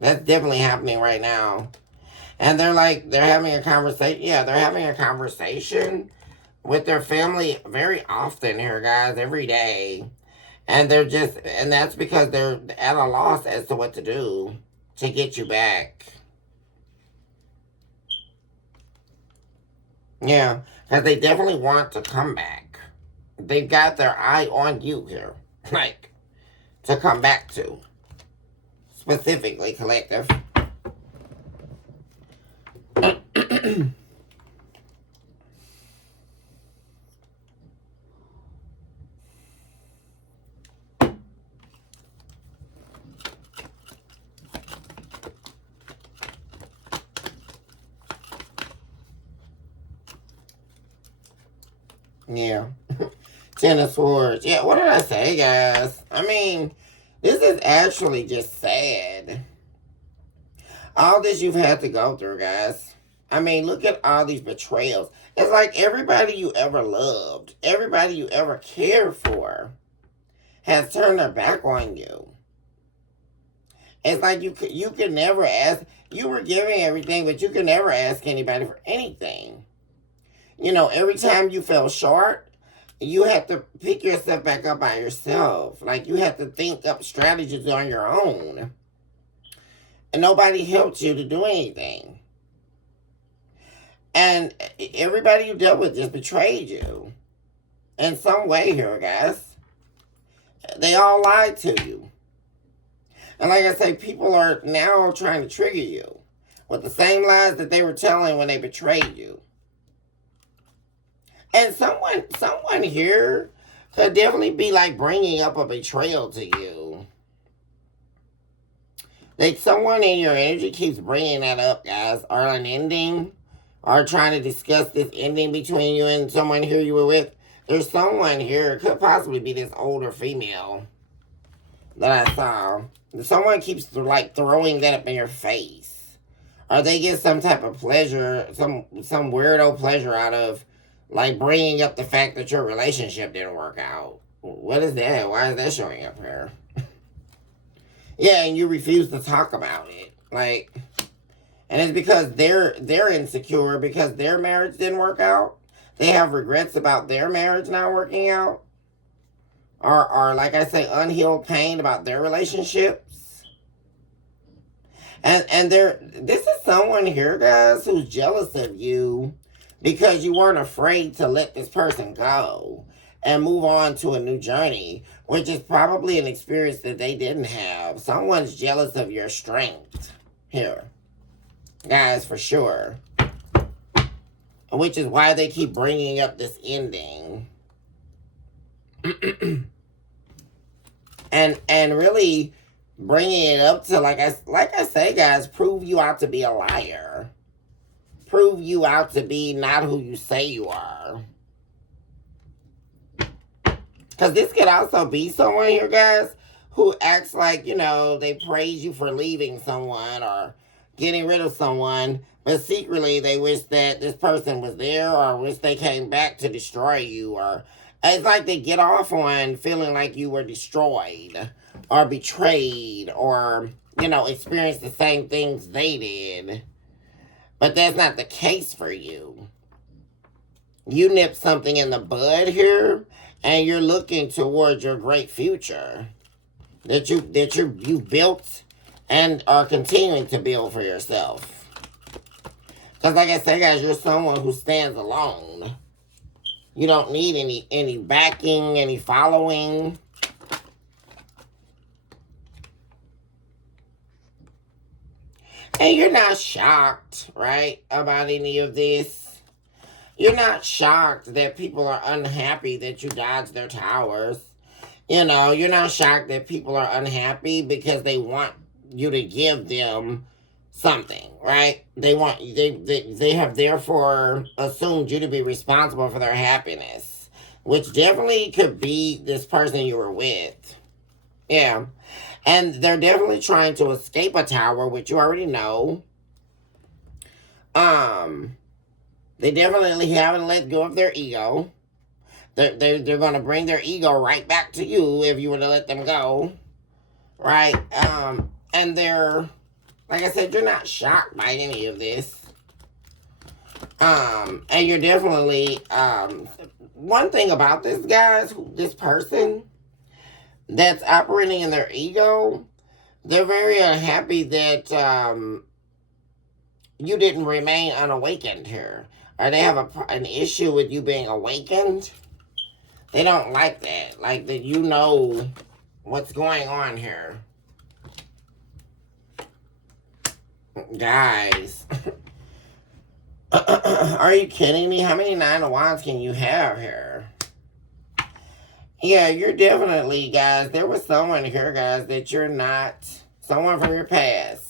That's definitely happening right now. And they're having a conversation. Yeah, they're having a conversation with their family very often here, guys, every day. And and that's because they're at a loss as to what to do to get you back. Yeah, because they definitely want to come back. They've got their eye on you here, like, to come back to. Specifically, collective. Yeah. Ten of Swords. Yeah, what did I say, guys? I mean, this is actually just sad. All this you've had to go through, guys. I mean, look at all these betrayals. It's like everybody you ever loved, everybody you ever cared for, has turned their back on you. It's like you could never ask. You were giving everything, but you could never ask anybody for anything. You know, every time you fell short, you have to pick yourself back up by yourself. Like you have to think up strategies on your own. And nobody helped you to do anything. And everybody you dealt with just betrayed you. In some way here, guys. They all lied to you. And like I say, people are now trying to trigger you with the same lies that they were telling when they betrayed you. And someone here could definitely be like bringing up a betrayal to you. Like someone in your energy keeps bringing that up, guys, or an ending, or trying to discuss this ending between you and someone here you were with. There's someone here, it could possibly be this older female that I saw. Someone keeps like throwing that up in your face, or they get some type of pleasure, some weirdo pleasure out of like bringing up the fact that your relationship didn't work out. What is that? Why is that showing up here? Yeah, and you refuse to talk about it. Like, and it's because they're insecure because their marriage didn't work out. They have regrets about their marriage not working out. Or like I say, unhealed pain about their relationships. And this is someone here, guys, who's jealous of you because you weren't afraid to let this person go and move on to a new journey, which is probably an experience that they didn't have. Someone's jealous of your strength here, guys, for sure. Which is why they keep bringing up this ending. and really bringing it up to, like I say, guys, prove you out to be a liar. Prove you out to be not who you say you are. Because this could also be someone here, guys, who acts like, you know, they praise you for leaving someone or getting rid of someone, but secretly they wish that this person was there or wish they came back to destroy you. Or it's like they get off on feeling like you were destroyed or betrayed or, you know, experienced the same things they did. But that's not the case for you. You nipped something in the bud here, and you're looking towards your great future that you built and are continuing to build for yourself. Because like I say, guys, you're someone who stands alone. You don't need any backing, any following. And you're not shocked, right, about any of this. You're not shocked that people are unhappy that you dodged their towers. You know, you're not shocked that people are unhappy because they want you to give them something, right? They have therefore assumed you to be responsible for their happiness, which definitely could be this person you were with. Yeah. And they're definitely trying to escape a tower, which you already know. Um, they definitely haven't let go of their ego. They're going to bring their ego right back to you if you were to let them go. Right? And they're, like I said, you're not shocked by any of this. And you're definitely, one thing about this, guys, this person that's operating in their ego, they're very unhappy that, you didn't remain unawakened here. Or they have an issue with you being awakened. They don't like that. Like that you know what's going on here. Guys. Are you kidding me? How many 9 of Wands can you have here? Yeah, you're definitely, guys, there was someone here, guys, that you're not, someone from your past,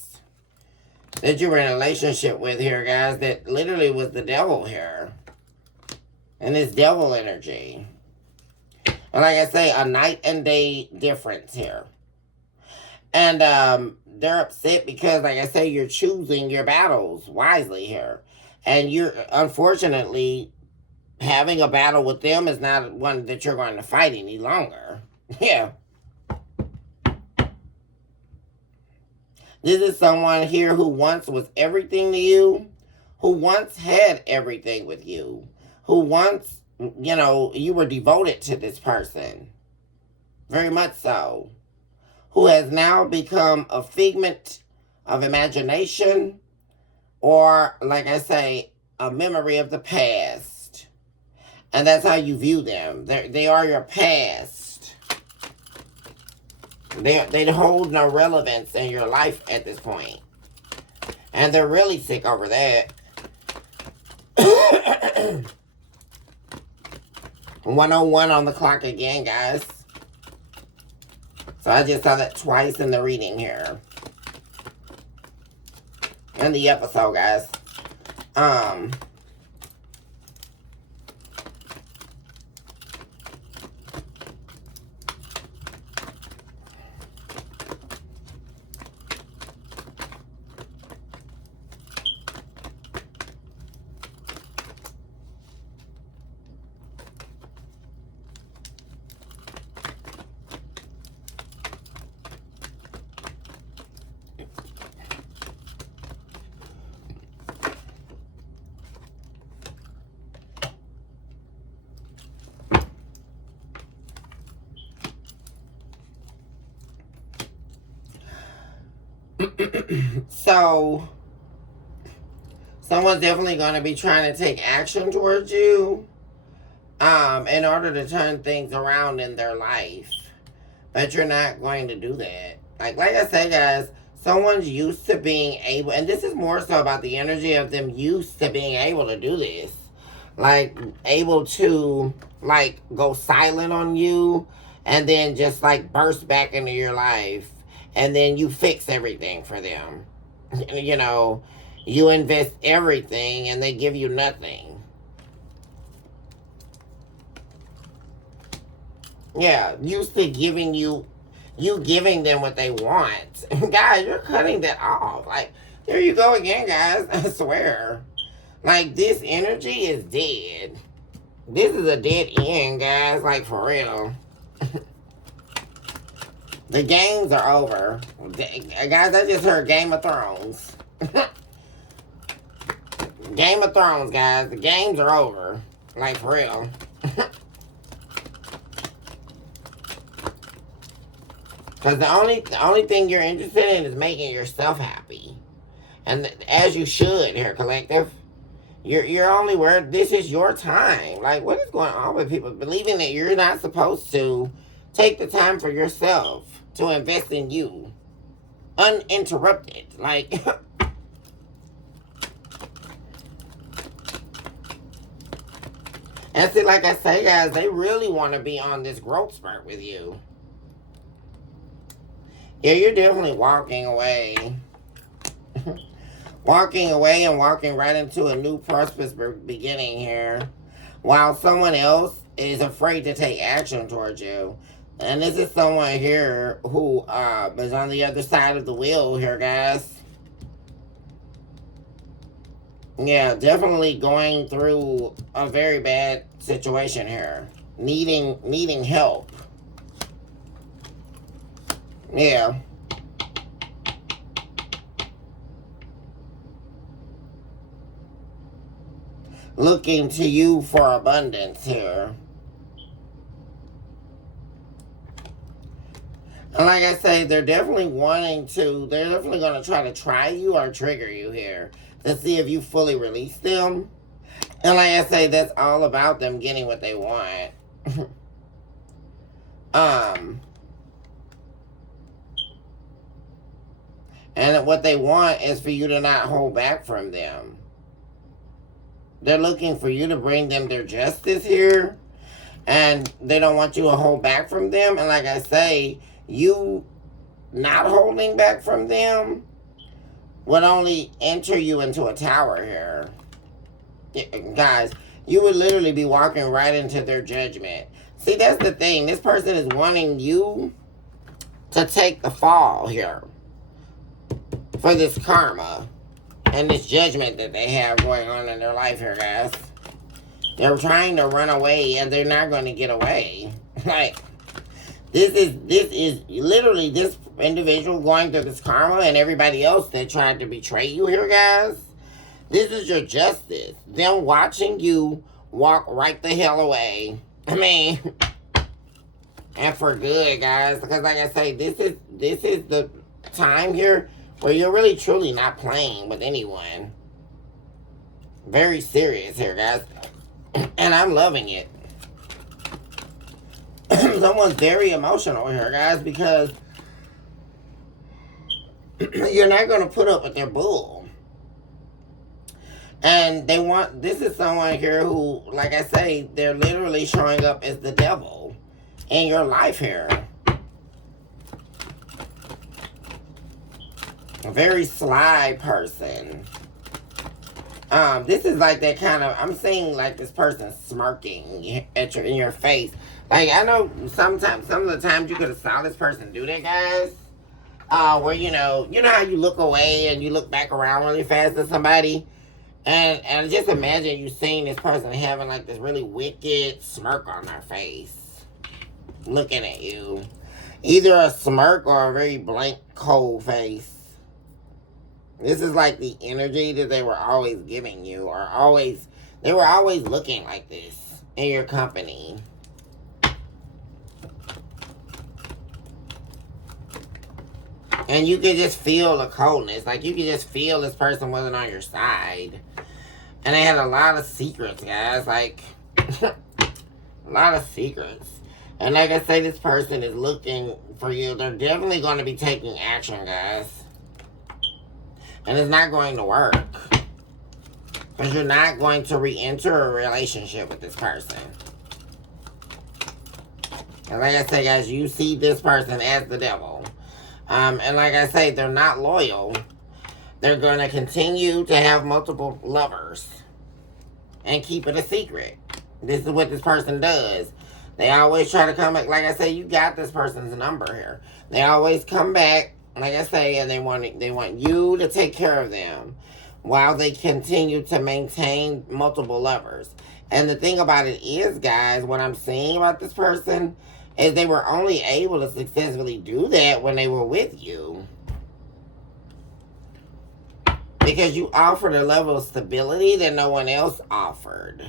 that you were in a relationship with here, guys, that literally was the devil here. And this devil energy. And like I say, a night and day difference here. And they're upset because, like I say, you're choosing your battles wisely here. And you're, unfortunately, having a battle with them is not one that you're going to fight any longer. Yeah. This is someone here who once was everything to you, who once had everything with you, who once, you know, you were devoted to this person. Very much so. Who has now become a figment of imagination or, like I say, a memory of the past. And that's how you view them. They are your past. They hold no relevance in your life at this point. And they're really sick over that. 101 on the clock again, guys. So I just saw that twice in the reading here. In the episode, guys. So, someone's definitely going to be trying to take action towards you in order to turn things around in their life. But you're not going to do that. Like I said, guys, someone's used to being able, and this is more so about the energy of them used to being able to do this. Like, able to, like, go silent on you and then just, like, burst back into your life. And then you fix everything for them. You know, you invest everything and they give you nothing. Yeah, used to giving you giving them what they want. Guys, you're cutting that off. Like, there you go again, guys. I swear. Like, this energy is dead. This is a dead end, guys. Like, for real. The games are over. Guys, I just heard Game of Thrones. Game of Thrones, guys. The games are over. Like, for real. Because the only thing you're interested in is making yourself happy. And as you should here, collective. You're only where this is your time. Like, what is going on with people believing that you're not supposed to take the time for yourself to invest in you uninterrupted? Like, and see, like I say, guys, they really want to be on this growth spurt with you. Yeah, you're definitely walking away. Walking away and walking right into a new prosperous beginning here. While someone else is afraid to take action towards you. And this is someone here who is on the other side of the wheel here, guys. Yeah, definitely going through a very bad situation here. Needing help. Yeah. Looking to you for abundance here. And like I say, they're definitely they're definitely going to try you or trigger you here to see if you fully release them. And like I say, that's all about them getting what they want. um, and what they want is for you to not hold back from them. They're looking for you to bring them their justice here, and they don't want you to hold back from them. And like I say, you not holding back from them would only enter you into a tower here. Guys, you would literally be walking right into their judgment. See, that's the thing. This person is wanting you to take the fall here for this karma and this judgment that they have going on in their life here, guys. They're trying to run away and they're not going to get away. Like, this is literally this individual going through this karma and everybody else that tried to betray you here, guys. This is your justice. Them watching you walk right the hell away. I mean, and for good, guys. Because like I say, this is the time here where you're really truly not playing with anyone. Very serious here, guys. And I'm loving it. Someone's very emotional here, guys, because you're not going to put up with their bull. And this is someone here who, like I say, they're literally showing up as the devil in your life here. A very sly person. This is like that kind of, I'm seeing like this person smirking in your face. Like, I know some of the times you could have saw this person do that, guys. Where, you know how you look away and you look back around really fast at somebody? And just imagine you seeing this person having like this really wicked smirk on their face. Looking at you. Either a smirk or a very blank, cold face. This is like the energy that they were always giving you, they were always looking like this in your company. And you could just feel the coldness. Like, you could just feel this person wasn't on your side. And they had a lot of secrets, guys. Like, a lot of secrets. And like I say, this person is looking for you. They're definitely going to be taking action, guys. And it's not going to work. Because you're not going to re-enter a relationship with this person. And like I say, guys, you see this person as the devil. And like I say, they're not loyal. They're going to continue to have multiple lovers. And keep it a secret. This is what this person does. They always try to come back. Like I say, you got this person's number here. They always come back. Like I say, and they want you to take care of them while they continue to maintain multiple lovers. And the thing about it is, guys, what I'm seeing about this person is they were only able to successfully do that when they were with you. Because you offered a level of stability that no one else offered.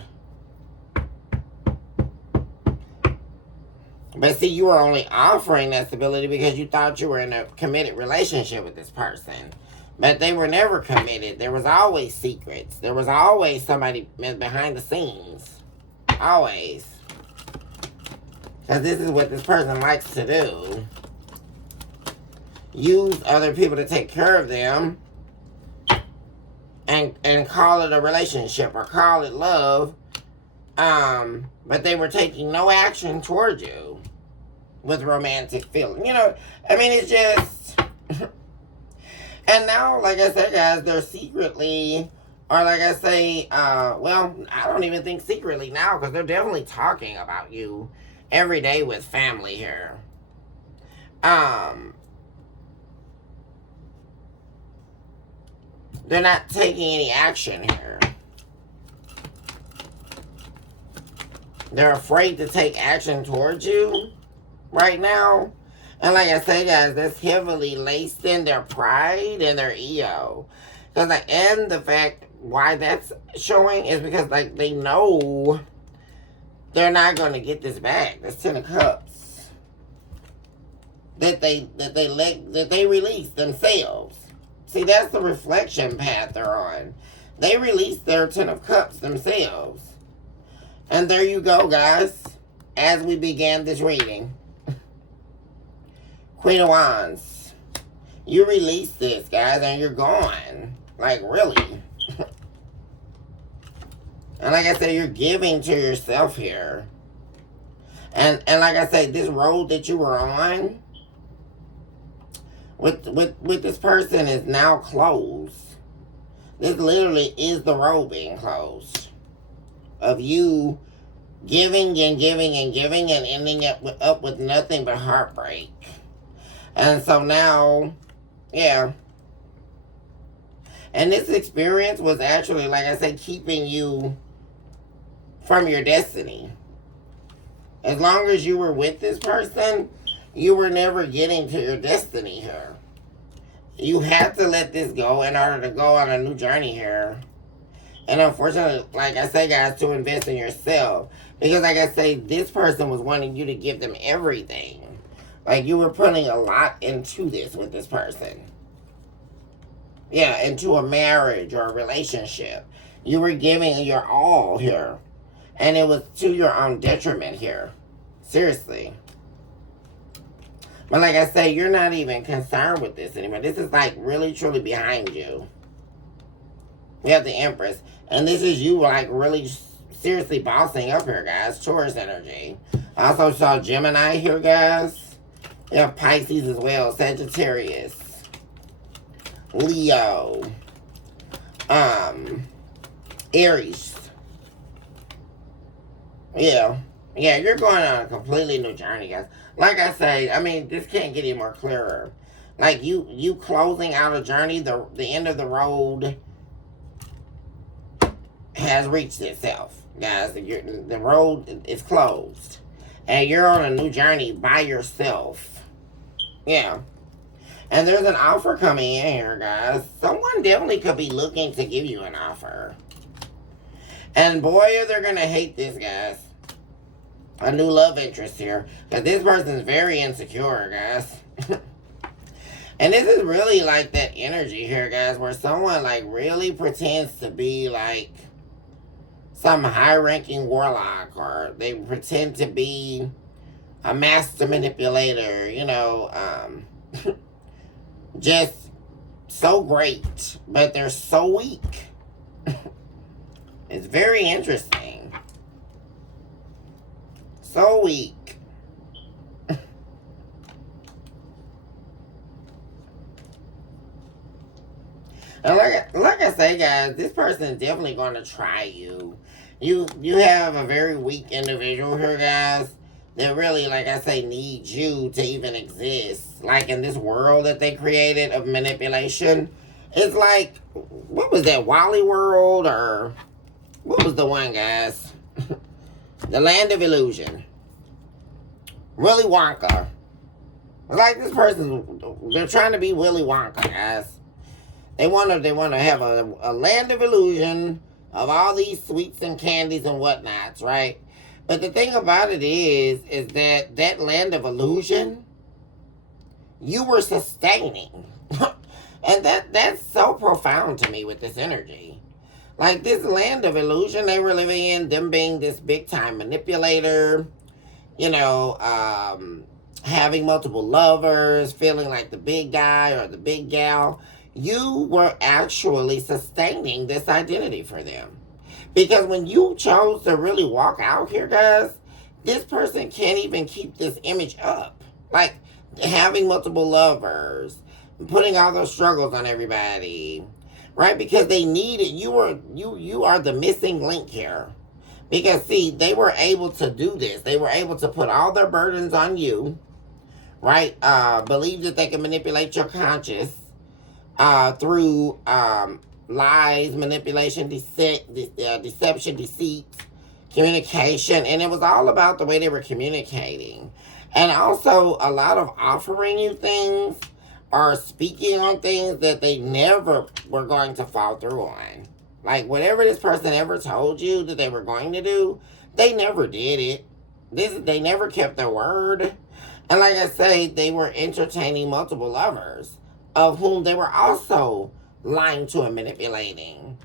But see, you were only offering that stability because you thought you were in a committed relationship with this person. But they were never committed. There was always secrets. There was always somebody behind the scenes. Always. Because this is what this person likes to do. Use other people to take care of them. And call it a relationship or call it love. But they were taking no action towards you with romantic feeling. You know, I mean, it's just... And now, like I said, guys, they're secretly, or like I say, well, I don't even think secretly now, because they're definitely talking about you every day with family here. They're not taking any action here. They're afraid to take action towards you right now. And like I say, guys, that's heavily laced in their pride and their ego. Because, like, and the fact why that's showing is because, like, they know they're not going to get this back. That's 10 of Cups. That they release themselves. See, that's the reflection path they're on. They release their 10 of Cups themselves. And there you go, guys. As we began this reading. Queen of Wands. You release this, guys, and you're gone. Like, really. And like I said, you're giving to yourself here. And like I said, this road that you were on with this person is now closed. This literally is the road being closed. Of you giving and giving and giving and ending up with nothing but heartbreak. And so now, yeah. And this experience was actually, like I said, keeping you from your destiny. As long as you were with this person, you were never getting to your destiny here. You have to let this go in order to go on a new journey here. And unfortunately, like I say, guys, to invest in yourself. Because like I say, this person was wanting you to give them everything. Like you were putting a lot into this with this person. Yeah, into a marriage or a relationship. You were giving your all here. And it was to your own detriment here. Seriously. But like I say, you're not even concerned with this anymore. This is like really, truly behind you. We have the Empress. And this is you like really seriously bossing up here, guys. Taurus energy. I also saw Gemini here, guys. We have Pisces as well. Sagittarius. Leo. Aries. Yeah. Yeah, you're going on a completely new journey, guys. Like I say, I mean, this can't get any more clearer. Like, you closing out a journey, the end of the road has reached itself, guys. The road is closed. And you're on a new journey by yourself. Yeah. And there's an offer coming in here, guys. Someone definitely could be looking to give you an offer. And boy, are they going to hate this, guys. A new love interest here. Because this person's very insecure, guys. And this is really like that energy here, guys, where someone like really pretends to be like some high-ranking warlock, or they pretend to be a master manipulator, you know, just so great, but they're so weak. It's very interesting. So weak. And like I say, guys, this person is definitely going to try you. You have a very weak individual here, guys, that really, like I say, needs you to even exist. Like in this world that they created of manipulation. It's like, what was that, Wally World, or what was the one, guys? The Land of Illusion. Willy Wonka. Like this person, they're trying to be Willy Wonka, guys. They want to have a land of illusion of all these sweets and candies and whatnots, right? But the thing about it is that land of illusion, you were sustaining. And that's so profound to me with this energy. Like this land of illusion they were living in, them being this big time manipulator, you know, having multiple lovers, feeling like the big guy or the big gal. You were actually sustaining this identity for them. Because when you chose to really walk out here, guys, this person can't even keep this image up. Like, having multiple lovers, putting all those struggles on everybody, right? Because they needed, you are the missing link here. Because, see, they were able to do this. They were able to put all their burdens on you, right? Believe that they can manipulate your conscious, through lies, manipulation, deception, deceit, communication, and it was all about the way they were communicating. And also a lot of offering you things or speaking on things that they never were going to follow through on. Like whatever this person ever told you that they were going to do, they never did it. They never kept their word. And like I say, they were entertaining multiple lovers of whom they were also lying to and manipulating.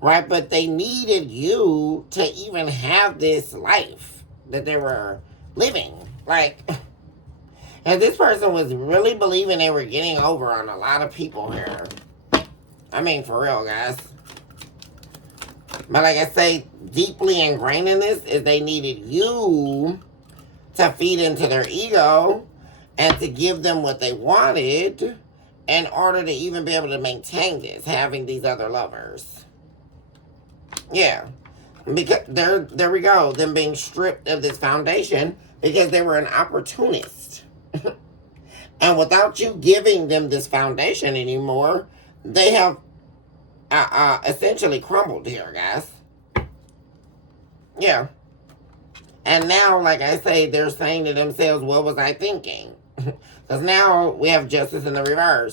Right? But they needed you to even have this life that they were living. Like, and this person was really believing they were getting over on a lot of people here. I mean, for real, guys. But like I say, deeply ingrained in this is they needed you to feed into their ego and to give them what they wanted in order to even be able to maintain this, having these other lovers. Yeah. Because there we go, them being stripped of this foundation because they were an opportunist. And without you giving them this foundation anymore, they have essentially crumbled here, guys. Yeah. And now, like I say, they're saying to themselves, what was I thinking? Because now we have justice in the reverse.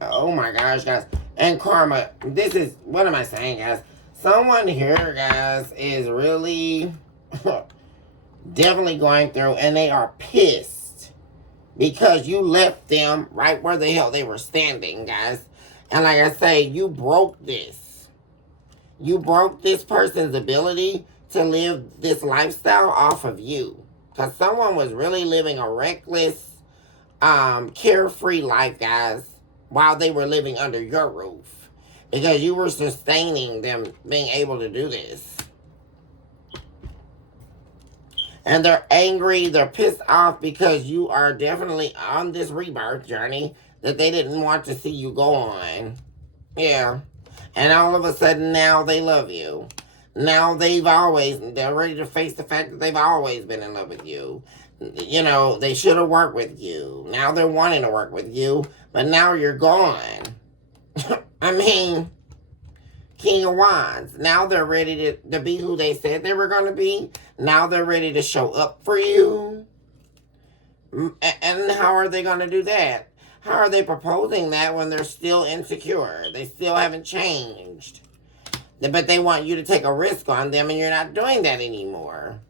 Oh my gosh, guys. And karma, this is, what am I saying, guys? Someone here, guys, is really definitely going through, and they are pissed because you left them right where the hell they were standing, guys. And like I say, you broke this. You broke this person's ability to live this lifestyle off of you. Because someone was really living a reckless, carefree life, guys, while they were living under your roof. Because you were sustaining them being able to do this. And they're angry, they're pissed off because you are definitely on this rebirth journey that they didn't want to see you go on. Yeah. And all of a sudden now they love you. Now they're ready to face the fact that they've always been in love with you. You know, they should have worked with you. Now they're wanting to work with you, but now you're gone. I mean, King of Wands. Now they're ready to be who they said they were going to be. Now they're ready to show up for you. And how are they going to do that? How are they proposing that when they're still insecure? They still haven't changed. But they want you to take a risk on them, and you're not doing that anymore.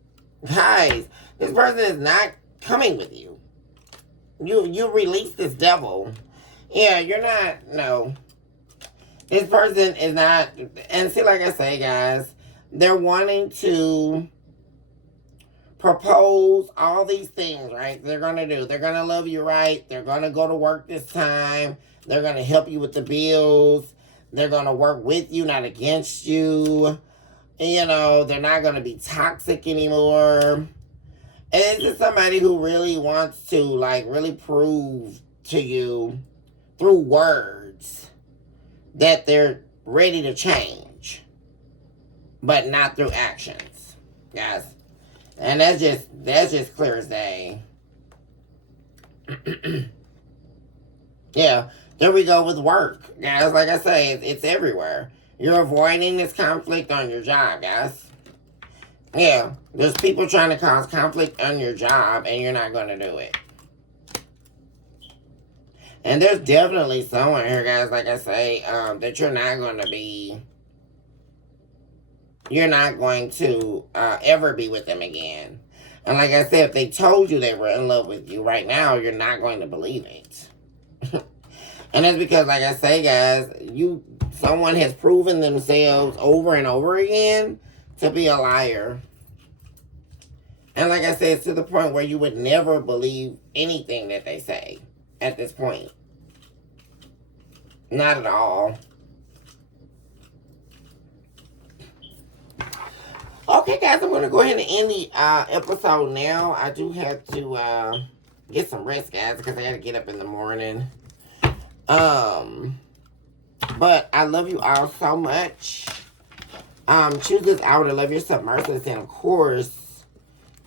Guys, this person is not coming with you. You release this devil. Yeah, you're not, no. This person is not, and see, like I say, guys, they're wanting to propose all these things, right? They're going to do. They're going to love you right. They're going to go to work this time. They're going to help you with the bills. They're going to work with you, not against you. You know, they're not going to be toxic anymore. And it's just somebody who really wants to, like, really prove to you through words that they're ready to change. But not through actions, guys. And that's just clear as day. Yeah, there we go with work, guys. Like I say, it's everywhere. You're avoiding this conflict on your job, guys. Yeah, there's people trying to cause conflict on your job, and you're not going to do it. And there's definitely someone here, guys, like I say, that you're not going to ever be with them again. And like I said, if they told you they were in love with you right now, you're not going to believe it. And that's because, like I say, guys, someone has proven themselves over and over again to be a liar. And like I said, it's to the point where you would never believe anything that they say at this point. Not at all. Okay, guys, I'm going to go ahead and end the episode now. I do have to get some rest, guys, because I got to get up in the morning. But I love you all so much. Choose this hour to love yourself mercilessly, and of course,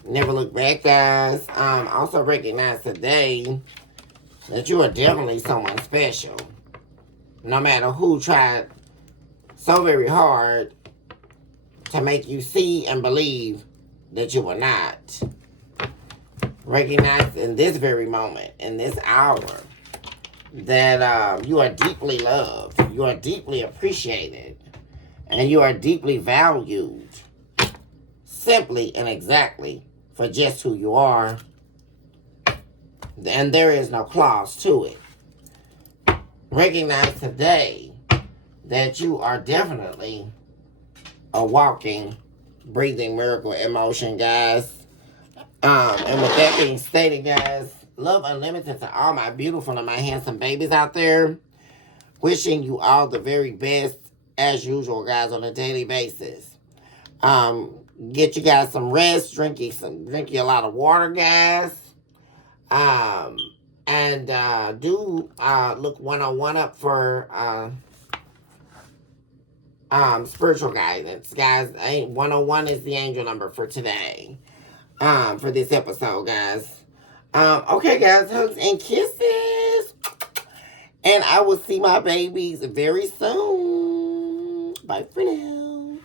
never look back, guys. Also recognize today that you are definitely someone special. No matter who tried so very hard to make you see and believe that you were not. Recognize in this very moment, in this hour, that you are deeply loved, you are deeply appreciated, and you are deeply valued, simply and exactly for just who you are. And there is no clause to it. Recognize today that you are definitely a walking, breathing miracle emotion, guys. And with that being stated, guys, love unlimited to all my beautiful and my handsome babies out there. Wishing you all the very best, as usual, guys, on a daily basis. Get you guys some rest, drink you a lot of water, guys. And do look one-on-one up for spiritual guidance, guys. 101 is the angel number for today. For this episode, guys. Okay, guys, hugs and kisses. And I will see my babies very soon. Bye for now.